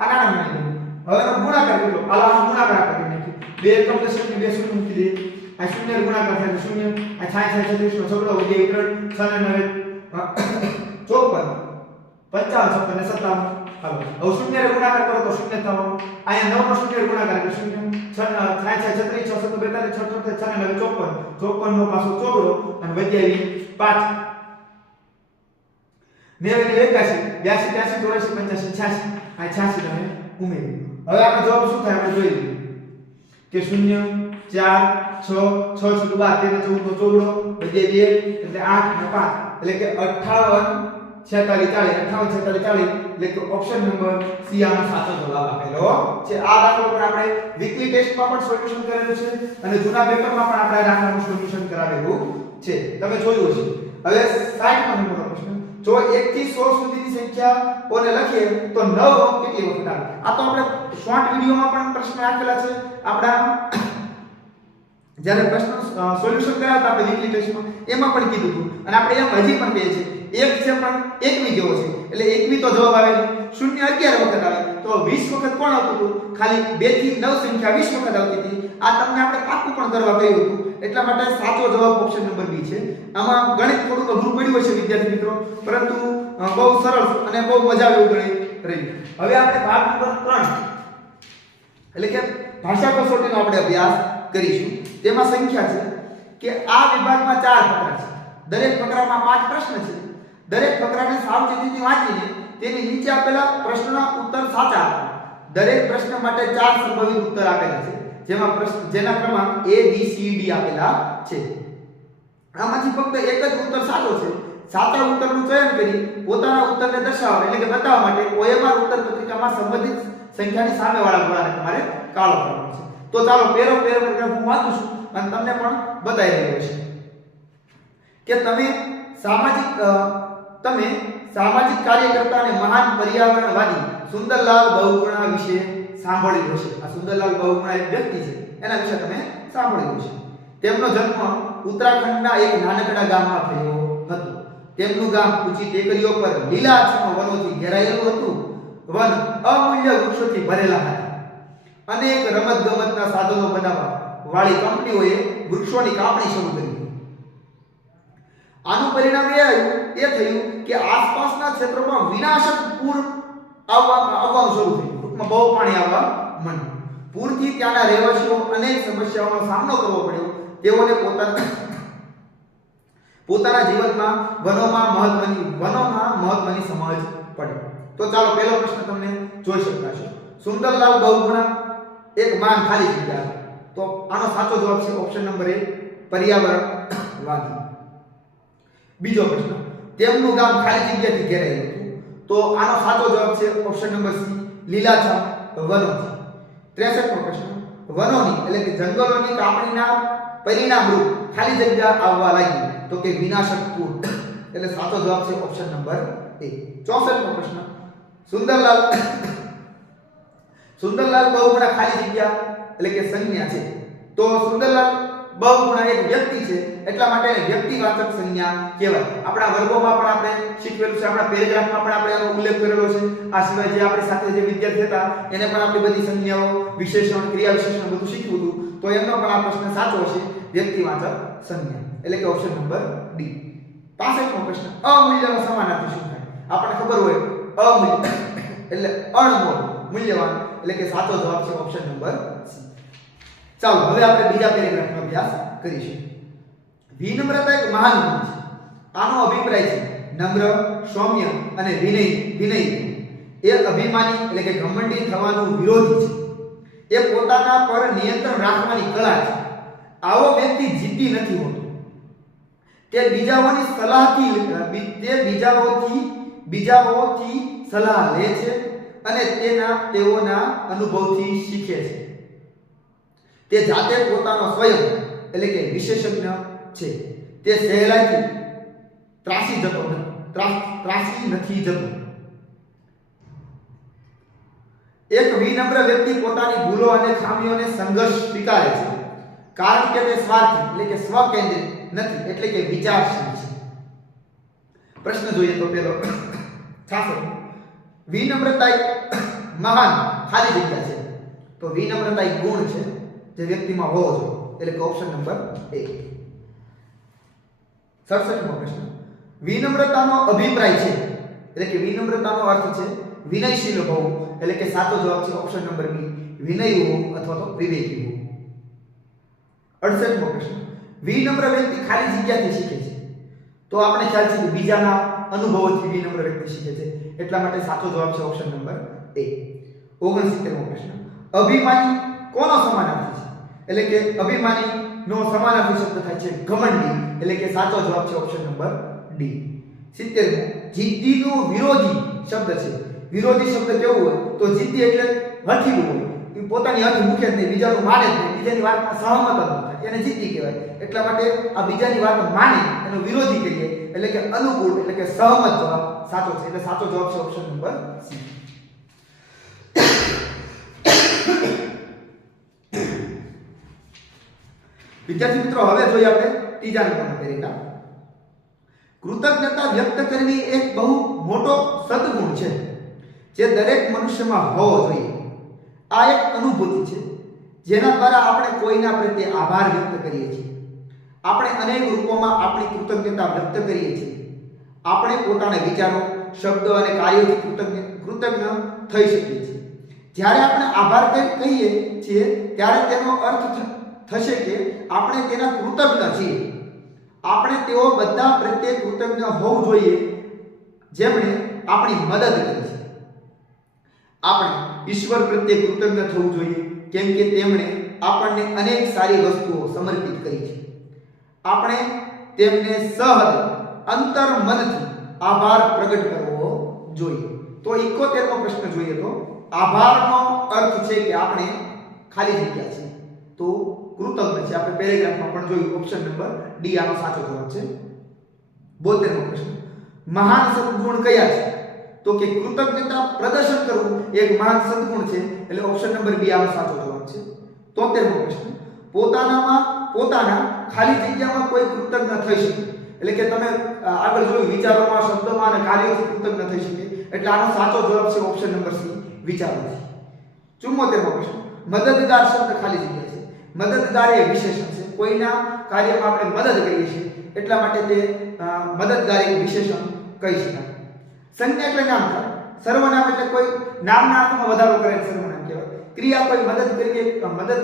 આ નાનામાં નાની હવે એનો ગુણાકાર કેટલો આલાનો ગુણાકાર કરી નાખી બે એકમ દશક ને બે શૂન્ય મૂકી દે આ શૂન્ય ગુણાકાર થાય 0 આ 66 36 નો છગડો વધે 1 6 અને 9 54 55 56 અને 57 હાલો હવે શૂન્ય રે ગુણાકાર કરો તો શૂન્ય થવાનો અહીંયા 9 નો શૂન્ય ગુણાકાર એટલે શૂન્ય 66 36 642 6 અને 9 54 નો પાછો ચોગડો અને વધ્યા 5 89 81 82 83 84 85 86 આ 86 તમે ઉમેરી હવે આપણે જવાબ શું થાય આપણે જોઈ લઈએ કે 0 4 6 6 * 12 13 14 નો ચોગડો વધ્યા 2 એટલે 8 અને 5 એટલે કે 58 46 40 એટલે કે ઓપ્શન નંબર સી આનો સાચો જવાબ આપેલો છે આ દાખલો પર આપણે વીકલી ટેસ્ટમાં પણ સોલ્યુશન કરેલું છે અને જૂના પેપરમાં પણ આપણે આ દાખલાનું સોલ્યુશન કરાવેલું છે તમે જોયું હશે હવે 60 નંબરનો પ્રશ્ન જો 1 થી 100 સુધીની સંખ્યાઓને લખીએ તો 9 અંક કેટલી વખત આવે આ તો આપણે શોર્ટ વિડિયોમાં પણ પ્રશ્ન આપેલા છે આપણા જ્યારે પ્રશ્ન સોલ્યુશન કરાવતા આપણે વીકલી ટેસ્ટમાં એમાં પણ કીધું હતું અને આપણે એમ હજી પણ કહીએ છીએ એક છે પણ એકવી જેવો છે એટલે એકવી તો જવાબ આવે 0 11 વખત આવે તો 20 વખત કોણ આવતું હતું ખાલી 2 થી 9 સંખ્યા 20 વખત આવતી હતી આ તમને આપણે પાકું પણ કરવા કહ્યું હતું એટલા માટે સાચો જવાબ ઓપ્શન નંબર બી છે આમાં ગણિત થોડું અઘરું પડ્યું હશે વિદ્યાર્થી મિત્રો પરંતુ બહુ સરળ અને બહુ મજા આવે એવું ગણિત રહ્યું હવે આપણે ભાગ નંબર 3 એટલે કે ભાષા કસોટીનો આપણે અભ્યાસ કરીશું તેમાં સંખ્યા છે કે આ વિભાગમાં 4 ફકરા છે દરેક ફકરામાં 5 પ્રશ્ન છે દરેક ફકરાને સાવચેતીથી વાંચીને તેની નીચે આપેલા પ્રશ્નના ઉત્તર સાચા આપો દરેક પ્રશ્ન માટે 4 સંભવિત ઉત્તર આપેલા છે જેમાં જેના ક્રમાંક A B C D આપેલા છે આમાંથી ફક્ત એક જ ઉત્તર સાચો છે સાચા ઉત્તરનું ચયન કરી પોતાના ઉત્તરને દર્શાવવા એટલે કે બતાવવા માટે OMR ઉત્તર પત્રિકામાં સંબંધિત સંખ્યાની સામેવાળા ગોળાને તમારે કાળો કરવાનો છે તો ચાલો પેરેગ્રાફ હું વાંચું છું અને તમને પણ બતાવી રહ્યો છે કે તમે સામાજિક કાર્યકર્તા અને મહાન પર્યાવરણવાદી સુંદરલાલ બહુગુણા વિશે સાંભળ્યું હશે આ સુંદરલાલ બહુગુણા એક વ્યક્તિ છે એના વિશે તમે સાંભળ્યું હશે તેમનો જન્મ ઉત્તરાખંડના એક નાનકડા ગામમાં થયો હતો તેમનું ગામ ઊંચી ટેકરીઓ પર લીલાછમ વનોથી ઘેરાયેલું હતું વન અમૂલ્ય વૃક્ષોથી ભરેલા હતા અનેક રમતગમતના સાધનો બનાવવા વાળી કંપનીઓએ વૃક્ષોની કાપણી શરૂ કરી આનું પરિણામ એ થયું કે આસપાસના ક્ષેત્રોમાં વિનાશક પૂર આવવાનું શરૂ થયું ટૂંકમાં બહુ પાણી આવવા માંડ્યું પૂરથી ત્યાંના રહેવાસીઓ અનેક સમસ્યાઓનો સામનો કરવો પડ્યો તેઓને પોતાના જીવનમાં વનોમાં મહત્વની સમજ પડી તો ચાલો પહેલો પ્રશ્ન તમને જોઈ શકતા છો સુંદરલાલ બહુગુણા એક માન ખાલી જગ્યા તો આનો સાચો જવાબ છે ઓપ્શન નંબર A પર્યાવરણવાદી બીજો પ્રશ્ન તેમનું ગામ ખાલી જગ્યાથી ઘેરાયેલું હતું તો આનો સાચો જવાબ છે ઓપ્શન નંબર સી લીલાછમ વનોથી 63મો પ્રશ્ન વનોની એટલે કે જંગલોની કાપણીના પરિણામરૂપ ખાલી જગ્યા આવવા લાગી તો કે વિનાશક પૂર એટલે સાચો જવાબ છે ઓપ્શન નંબર A 64મો પ્રશ્ન સુંદરલાલ બહુગુણા ખાલી જગ્યા એટલે કે સંજ્ઞા છે તો સુંદરલાલ બહુગુણા એક વ્યક્તિ છે એટલા માટે એને વ્યક્તિવાચક સંજ્ઞા કહેવાય આપણા વર્ગોમાં પણ આપણે શીખવેલું છે આપણા પેરેગ્રાફમાં પણ આપણે આનો ઉલ્લેખ કરેલો છે આ સિવાય જે આપણી સાથે જે વિદ્યાર્થી હતા એને પણ આપણી બધી સંજ્ઞાઓ વિશેષણ ક્રિયા વિશેષણ બધું શીખવું હતું તો એમનો પણ આ પ્રશ્ન સાચો છે વ્યક્તિવાચક સંજ્ઞા એટલે કે ઓપ્શન નંબર ડી 65મો પ્રશ્ન અમૂલ્યનો સમાનાર્થી શું થાય આપણને ખબર હોય અમૂલ્ય એટલે અણમોલ મૂલ્યવાન એટલે કે સાચો જવાબ છે ઓપ્શન નંબર સી. ચાલો હવે આપણે બીજા પેરેગ્રાફનો અભ્યાસ કરીશું. વિનમ્રતા એક મહાન ગુણ છે. આનો અભિપ્રાય છે નમ્ર, સૌમ્ય અને વિનયી એ અભિમાની એટલે કે ઘમંડી થવાનું વિરોધી છે. એ પોતાના પર નિયંત્રણ રાખવાની કળા છે. આવો વ્યક્તિ જીદ્દી નથી હોતો. તે બીજાઓની સલાહ લે છે અને તેઓના અનુભવથી શીખે છે. તે જાતે પોતાનો સ્વયં એટલે કે વિશેષજ્ઞ છે. તે સહેલાઈથી ત્રાસી નથી જતો. એક વિનમ્ર વ્યક્તિ પોતાની ભૂલો અને ખામીઓને સંઘર્ષ સ્વીકારે છે, કારણ કે તે સ્વાર્થી એટલે કે સ્વકેન્દ્રિત નથી, એટલે કે વિચારશીલ છે. પ્રશ્ન જોઈએ તો પેલો 66 વિનમ્રતા એક મહાન ખાલી જગ્યા છે. તો વિનમ્રતા એક ગુણ છે જે વ્યક્તિમાં હોવો જોઈએ, એટલે કે ઓપ્શન નંબર એ. 67મો પ્રશ્ન વિનમ્રતાનો અભિપ્રાય છે, એટલે કે વિનમ્રતાનો અર્થ છે વિનયશીલ હોવું, એટલે કે સાચો જવાબ છે ઓપ્શન નંબર બી વિનયી હોવું અથવા તો વિવેકી હોવું. 68મો પ્રશ્ન વિનમ્ર વ્યક્તિ ખાલી જગ્યાથી શીખે છે. તો આપણે ખ્યાલ છે કે બીજાના અનુભવોથી વિનમ્ર વ્યક્તિ શીખે છે, એટલા માટે સાચો જવાબ છે ઓપ્શન નંબર એ. 69મો પ્રશ્ન અભિમાની કોનો સમાનાર્થી છે, એટલે કે અભિમાની નો સમાનાર્થી શબ્દ થાય છે ઘમંડી, એટલે કે સાચો જવાબ છે ઓપ્શન નંબર ડી. 70મો જિદ્દીનો વિરોધી શબ્દ છે. વિરોધી શબ્દ કેવું હોય તો જિદ્દી એટલે હઠીલું હોય, એ પોતાની હઠ મૂકે જ નહીં, બીજાનું માને જ નહીં, બીજાની વાતમાં સહમત જ ન થાય, એને જિદ્દી કહેવાય. એટલા માટે આ બીજાની વાત માને એનો વિરોધી કહીએ, એટલે કે અનુકૂળ એટલે કે સહમત જવાબ સાચો છે, એટલે સાચો જવાબ છે ઓપ્શન નંબર સી. વિદ્યાર્થી મિત્રો હવે જોઈએ આપણે ત્રીજા નંબરનો પેરેગ્રાફ. કૃતજ્ઞતા વ્યક્ત કરવી એક બહુ મોટો સદગુણ છે જે દરેક મનુષ્યમાં હોવો જોઈએ. આ એક અનુભૂતિ છે જેના દ્વારા આપણે કોઈના પ્રત્યે આભાર વ્યક્ત કરીએ છીએ. આપણે અનેક રૂપોમાં આપણી કૃતજ્ઞતા વ્યક્ત કરીએ છીએ. આપણે પોતાના વિચારો, શબ્દો અને કાર્યોથી કૃતજ્ઞ થઈ શકીએ છીએ. જ્યારે આપણે આભાર કહીએ છીએ ત્યારે તેનો અર્થ થશે કે આપણે તેના કૃતજ્ઞ છીએ. આપણે તેઓ બધા પ્રત્યે કૃતજ્ઞ હોવું જોઈએ જેમણે આપણી મદદ કરી છે. આપણે ઈશ્વર પ્રત્યે કૃતજ્ઞ થવું જોઈએ કેમ કે તેમણે આપણને અનેક સારી વસ્તુઓ સમર્પિત કરી છે. આપણે તેમને સહૃદય અંતર્મનથી આભાર પ્રગટ કરવો જોઈએ. તો 71મો પ્રશ્ન જોઈએ તો આભારનો અર્થ છે કે આપણે ખાલી જગ્યા છે તો કૃતજ્ઞ છે. આપણે પેરેગ્રાફમાં પણ જોયું ઓપ્શન નંબર ડી આનો સાચો જવાબ છે. 72મો પ્રશ્ન મહાન સદગુણ કયા છે, તો કે કૃતજ્ઞતા પ્રદર્શન કરવું એક મહાન સદગુણ છે, એટલે ઓપ્શન નંબર બી આનો સાચો જવાબ છે. 73મો પ્રશ્ન પોતાના ખાલી જગ્યામાં કોઈ કૃતજ્ઞ થઈ શકે, એટલે કે તમે આગળ જોયું વિચારોમાં, શબ્દોમાં અને કાર્યોથી કૃતજ્ઞ થઈ શકે, એટલે આનો સાચો જવાબ છે ઓપ્શન નંબર સી વિચારોથી. 74મો પ્રશ્ન મદદગાર શબ્દ ખાલી જગ્યા છે. મદદગાર એ વિશેષણ છે, કોઈના કાર્યમાં આપણે મદદ કરીએ છીએ એટલા માટે તે મદદગાર એક વિશેષણ કહી શકાય. સંજ્ઞા એટલે નામ થાય. સર્વનામ એટલે કોઈ નામના અર્થમાં વધારો કરે સર્વનામ કહેવાય. ક્રિયા કોઈ મદદ કરીએ, મદદ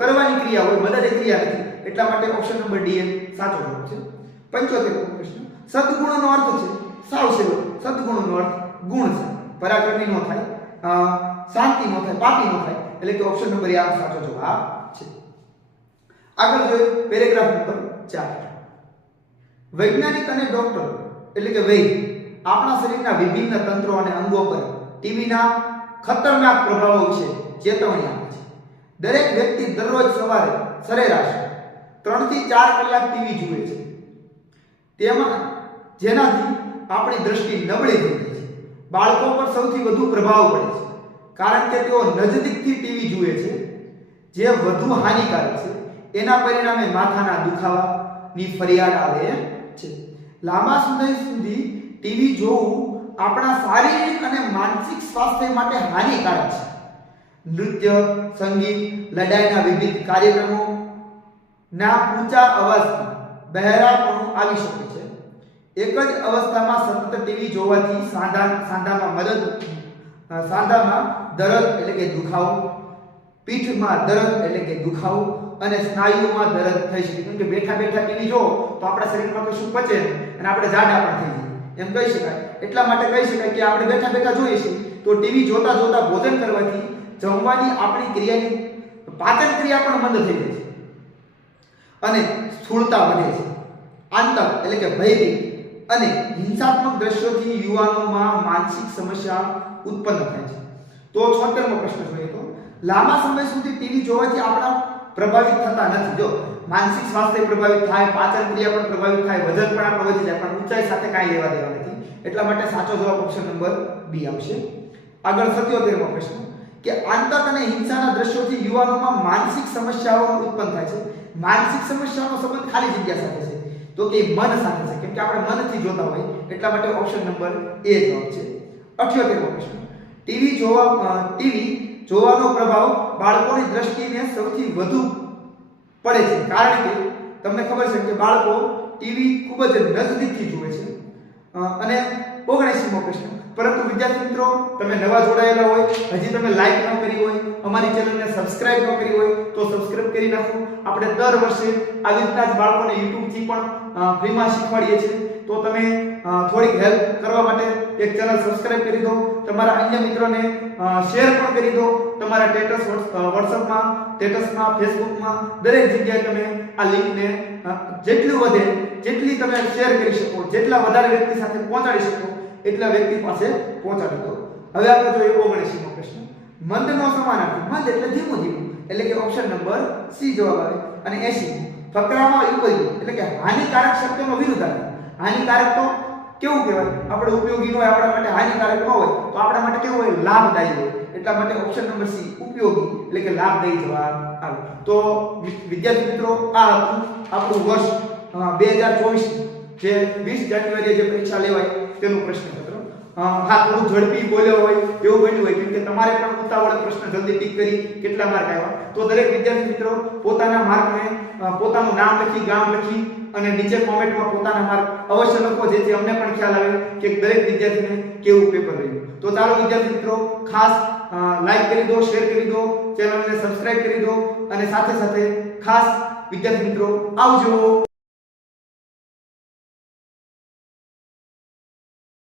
કરવાની ક્રિયા હોય, મદદ એ ક્રિયા નથી, એટલા માટે ઓપ્શન નંબર ડી એ સાચો જવાબ છે. 75મો પ્રશ્ન સદગુણનો અર્થ છે સાવ સેલો. સદગુણનો અર્થ ગુણ છે, પરાક્રમી નો થાય, શાંતિ નો થાય, પાપી નો થાય, એટલે કે ઓપ્શન નંબર એ આનો સાચો જવાબ છે. આગળ જોઈએ પેરેગ્રાફ નંબર 4. વૈજ્ઞાનિક અને ડોક્ટર એટલે કે વૈદ આપણા શરીરના વિભિન્ન તંત્રો અને અંગો પર ટીવીના ખતરનાક પ્રભાવો વિશે ચેતવણી આપે છે. દરેક વ્યક્તિ દરરોજ સવારે સરેરાશ 3 થી 4 કલાક ટીવી જુએ છે, જેનાથી આપણી દ્રષ્ટિ નબળી થઈ જાય છે. બાળકો પર સૌથી વધુ પ્રભાવ પડે છે કારણ કે તેઓ નજીકથી ટીવી જુએ છે, જે વધુ હાનિકારક છે. એના પરિણામે માથાના દુખાવાની ફરિયાદ આવે છે. લાંબા સમય સુધી ટીવી જોવું આપણા શારીરિક અને માનસિક સ્વાસ્થ્ય માટે હાનિકારક છે. નૃત્ય, સંગીત, લડાઈના વિવિધ કાર્યક્રમો ના ઊંચા અવાજથી બહેરાપણું આવી શકે છે. એક જ અવસ્થામાં સતત ટીવી જોવાથી સાંધામાં સાંધામાં દર્દ એટલે કે દુખાવો, પીઠમાં દર્દ એટલે કે દુખાવો અને સ્નાયુઓમાં દર્દ થઈ શકે. કેમ કે બેઠા બેઠા ટીવી જો તો આપણા શરીરમાં કશું પચે નહીં અને આપણે જાડા પણ થઈ જઈએ એમ કહી શકાય. એટલા માટે કહી શકાય કે આપણે બેઠા બેઠા જોઈએ છીએ તો ટીવી જોતા જોતા ભોજન કરવાથી જમવાની આપણી ક્રિયાની પાચન ક્રિયા પણ મંદ થઈ જાય છે અને સ્થૂળતા વધે છે. આંતક એટલે કે ભયભીત અને હિંસાત્મક દ્રશ્યોથી યુવાનોમાં માનસિક સમસ્યા ઉત્પન્ન થાય છે. તો 76મો પ્રશ્ન જોઈએ તો લાંબા સમય સુધી ટીવી જોવાથી આપણા પ્રભાવિત થતા નથી. જો માનસિક સ્વાસ્થ્ય પ્રભાવિત થાય, પાચન ક્રિયા પણ પ્રભાવિત થાય, વજન પણ આપણું વધી જાય, પણ ઊંચાઈ સાથે કાંઈ લેવા દેવા નથી. એટલા માટે સાચો જવાબ ઓપ્શન નંબર બી આવશે. આગળ 77મો પ્રશ્ન કે આંતક અને હિંસાના દ્રશ્યોથી યુવાનોમાં માનસિક સમસ્યાઓ ઉત્પન્ન થાય છે. માનસિક સમસ્યાનો સંબંધ ખાલી જગ્યા સાથે છે તો કે મન સાથે છે. કેમ કે આપણે મનથી જોતા હોય એટલા માટે ઓપ્શન નંબર એ જવાબ છે. 78મો પ્રશ્ન ટીવી જોવાનો પ્રભાવ બાળકોની દ્રષ્ટિને સૌથી વધુ પડે છે કારણ કે તમને ખબર છે કે બાળકો ટીવી ખૂબ જ નજદીકથી જુએ છે. અને 79મો પ્રશ્ન પરંતુ વિદ્યાર્થી મિત્રો તમે નવા જોડાયેલા હોય, હજી તમે લાઈક ન કરી હોય, અમારી ચેનલને સબસ્ક્રાઇબ ન કરી હોય તો સબસ્ક્રાઇબ કરી નાખો. આપણે દર વર્ષે આવી રીતના જ બાળકોને YouTube થી પણ ફ્રીમાં શીખવાડીએ છીએ. તો તમે થોડીક હેલ્પ કરવા માટે એક ચેનલ સબસ્ક્રાઇબ કરી દો, તમારા અન્ય મિત્રોને શેર પણ કરી દો. તમારા WhatsAppમાં, સ્ટેટસમાં, ફેસબુકમાં દરેક જગ્યાએ તમે આ લિંકને જેટલું વધે જેટલી તમે શેર કરી શકો, જેટલા વધારે વ્યક્તિ સાથે પહોંચાડી શકો એટલા વ્યક્તિ પાસે પહોંચાડી દો. હવે આપણે જોઈએ 79મો પ્રશ્ન મંદનો સમાનાર્થી. મંદ એટલે ધીમું ધીમું એટલે કે ઓપ્શન નંબર સી જવાબ આવે. અને 80 ફકરામાં વિપરીત એટલે કે હાનિકારક શબ્દનો વિરુદ્ધાર્થી. હાનિકારક તો કેવું કહેવાય, આપણે ઉપયોગી હોય આપણા માટે, હાનિકારક ન હોય તો આપણા માટે કેવું હોય, લાભદાયી હોય. એટલા માટે ઓપ્શન નંબર સી ઉપયોગી એટલે કે લાભદાયી જવાબ આવે. તો વિદ્યાર્થી મિત્રો આ આપણું વર્ષ 2024 જે 20 જાન્યુઆરીએ જે પરીક્ષા લેવાય તેનું પ્રશ્નપત્ર. હા, થોડું ઝડપી બોલ્યો હોય એવું બન્યું હોય કેમ કે તમારે પણ ઉતાવળે પ્રશ્ન જલ્દી ટીક કરી કેટલા માર્ક આવ્યા. તો દરેક વિદ્યાર્થી મિત્રો પોતાના માર્કને પોતાનું નામ લખી, ગામ લખી અને નીચે કોમેન્ટમાં પોતાના માર્ક અવશ્ય લખો જેથી અમને પણ ખ્યાલ આવે કે દરેક વિદ્યાર્થીને કેવું પેપર રહ્યું. તો ચાલો વિદ્યાર્થી મિત્રો ખાસ લાઈક કરી દો, શેર કરી દો, ચેનલને સબસ્ક્રાઇબ કરી દો અને સાથે સાથે ખાસ વિદ્યાર્થી મિત્રો આવજો.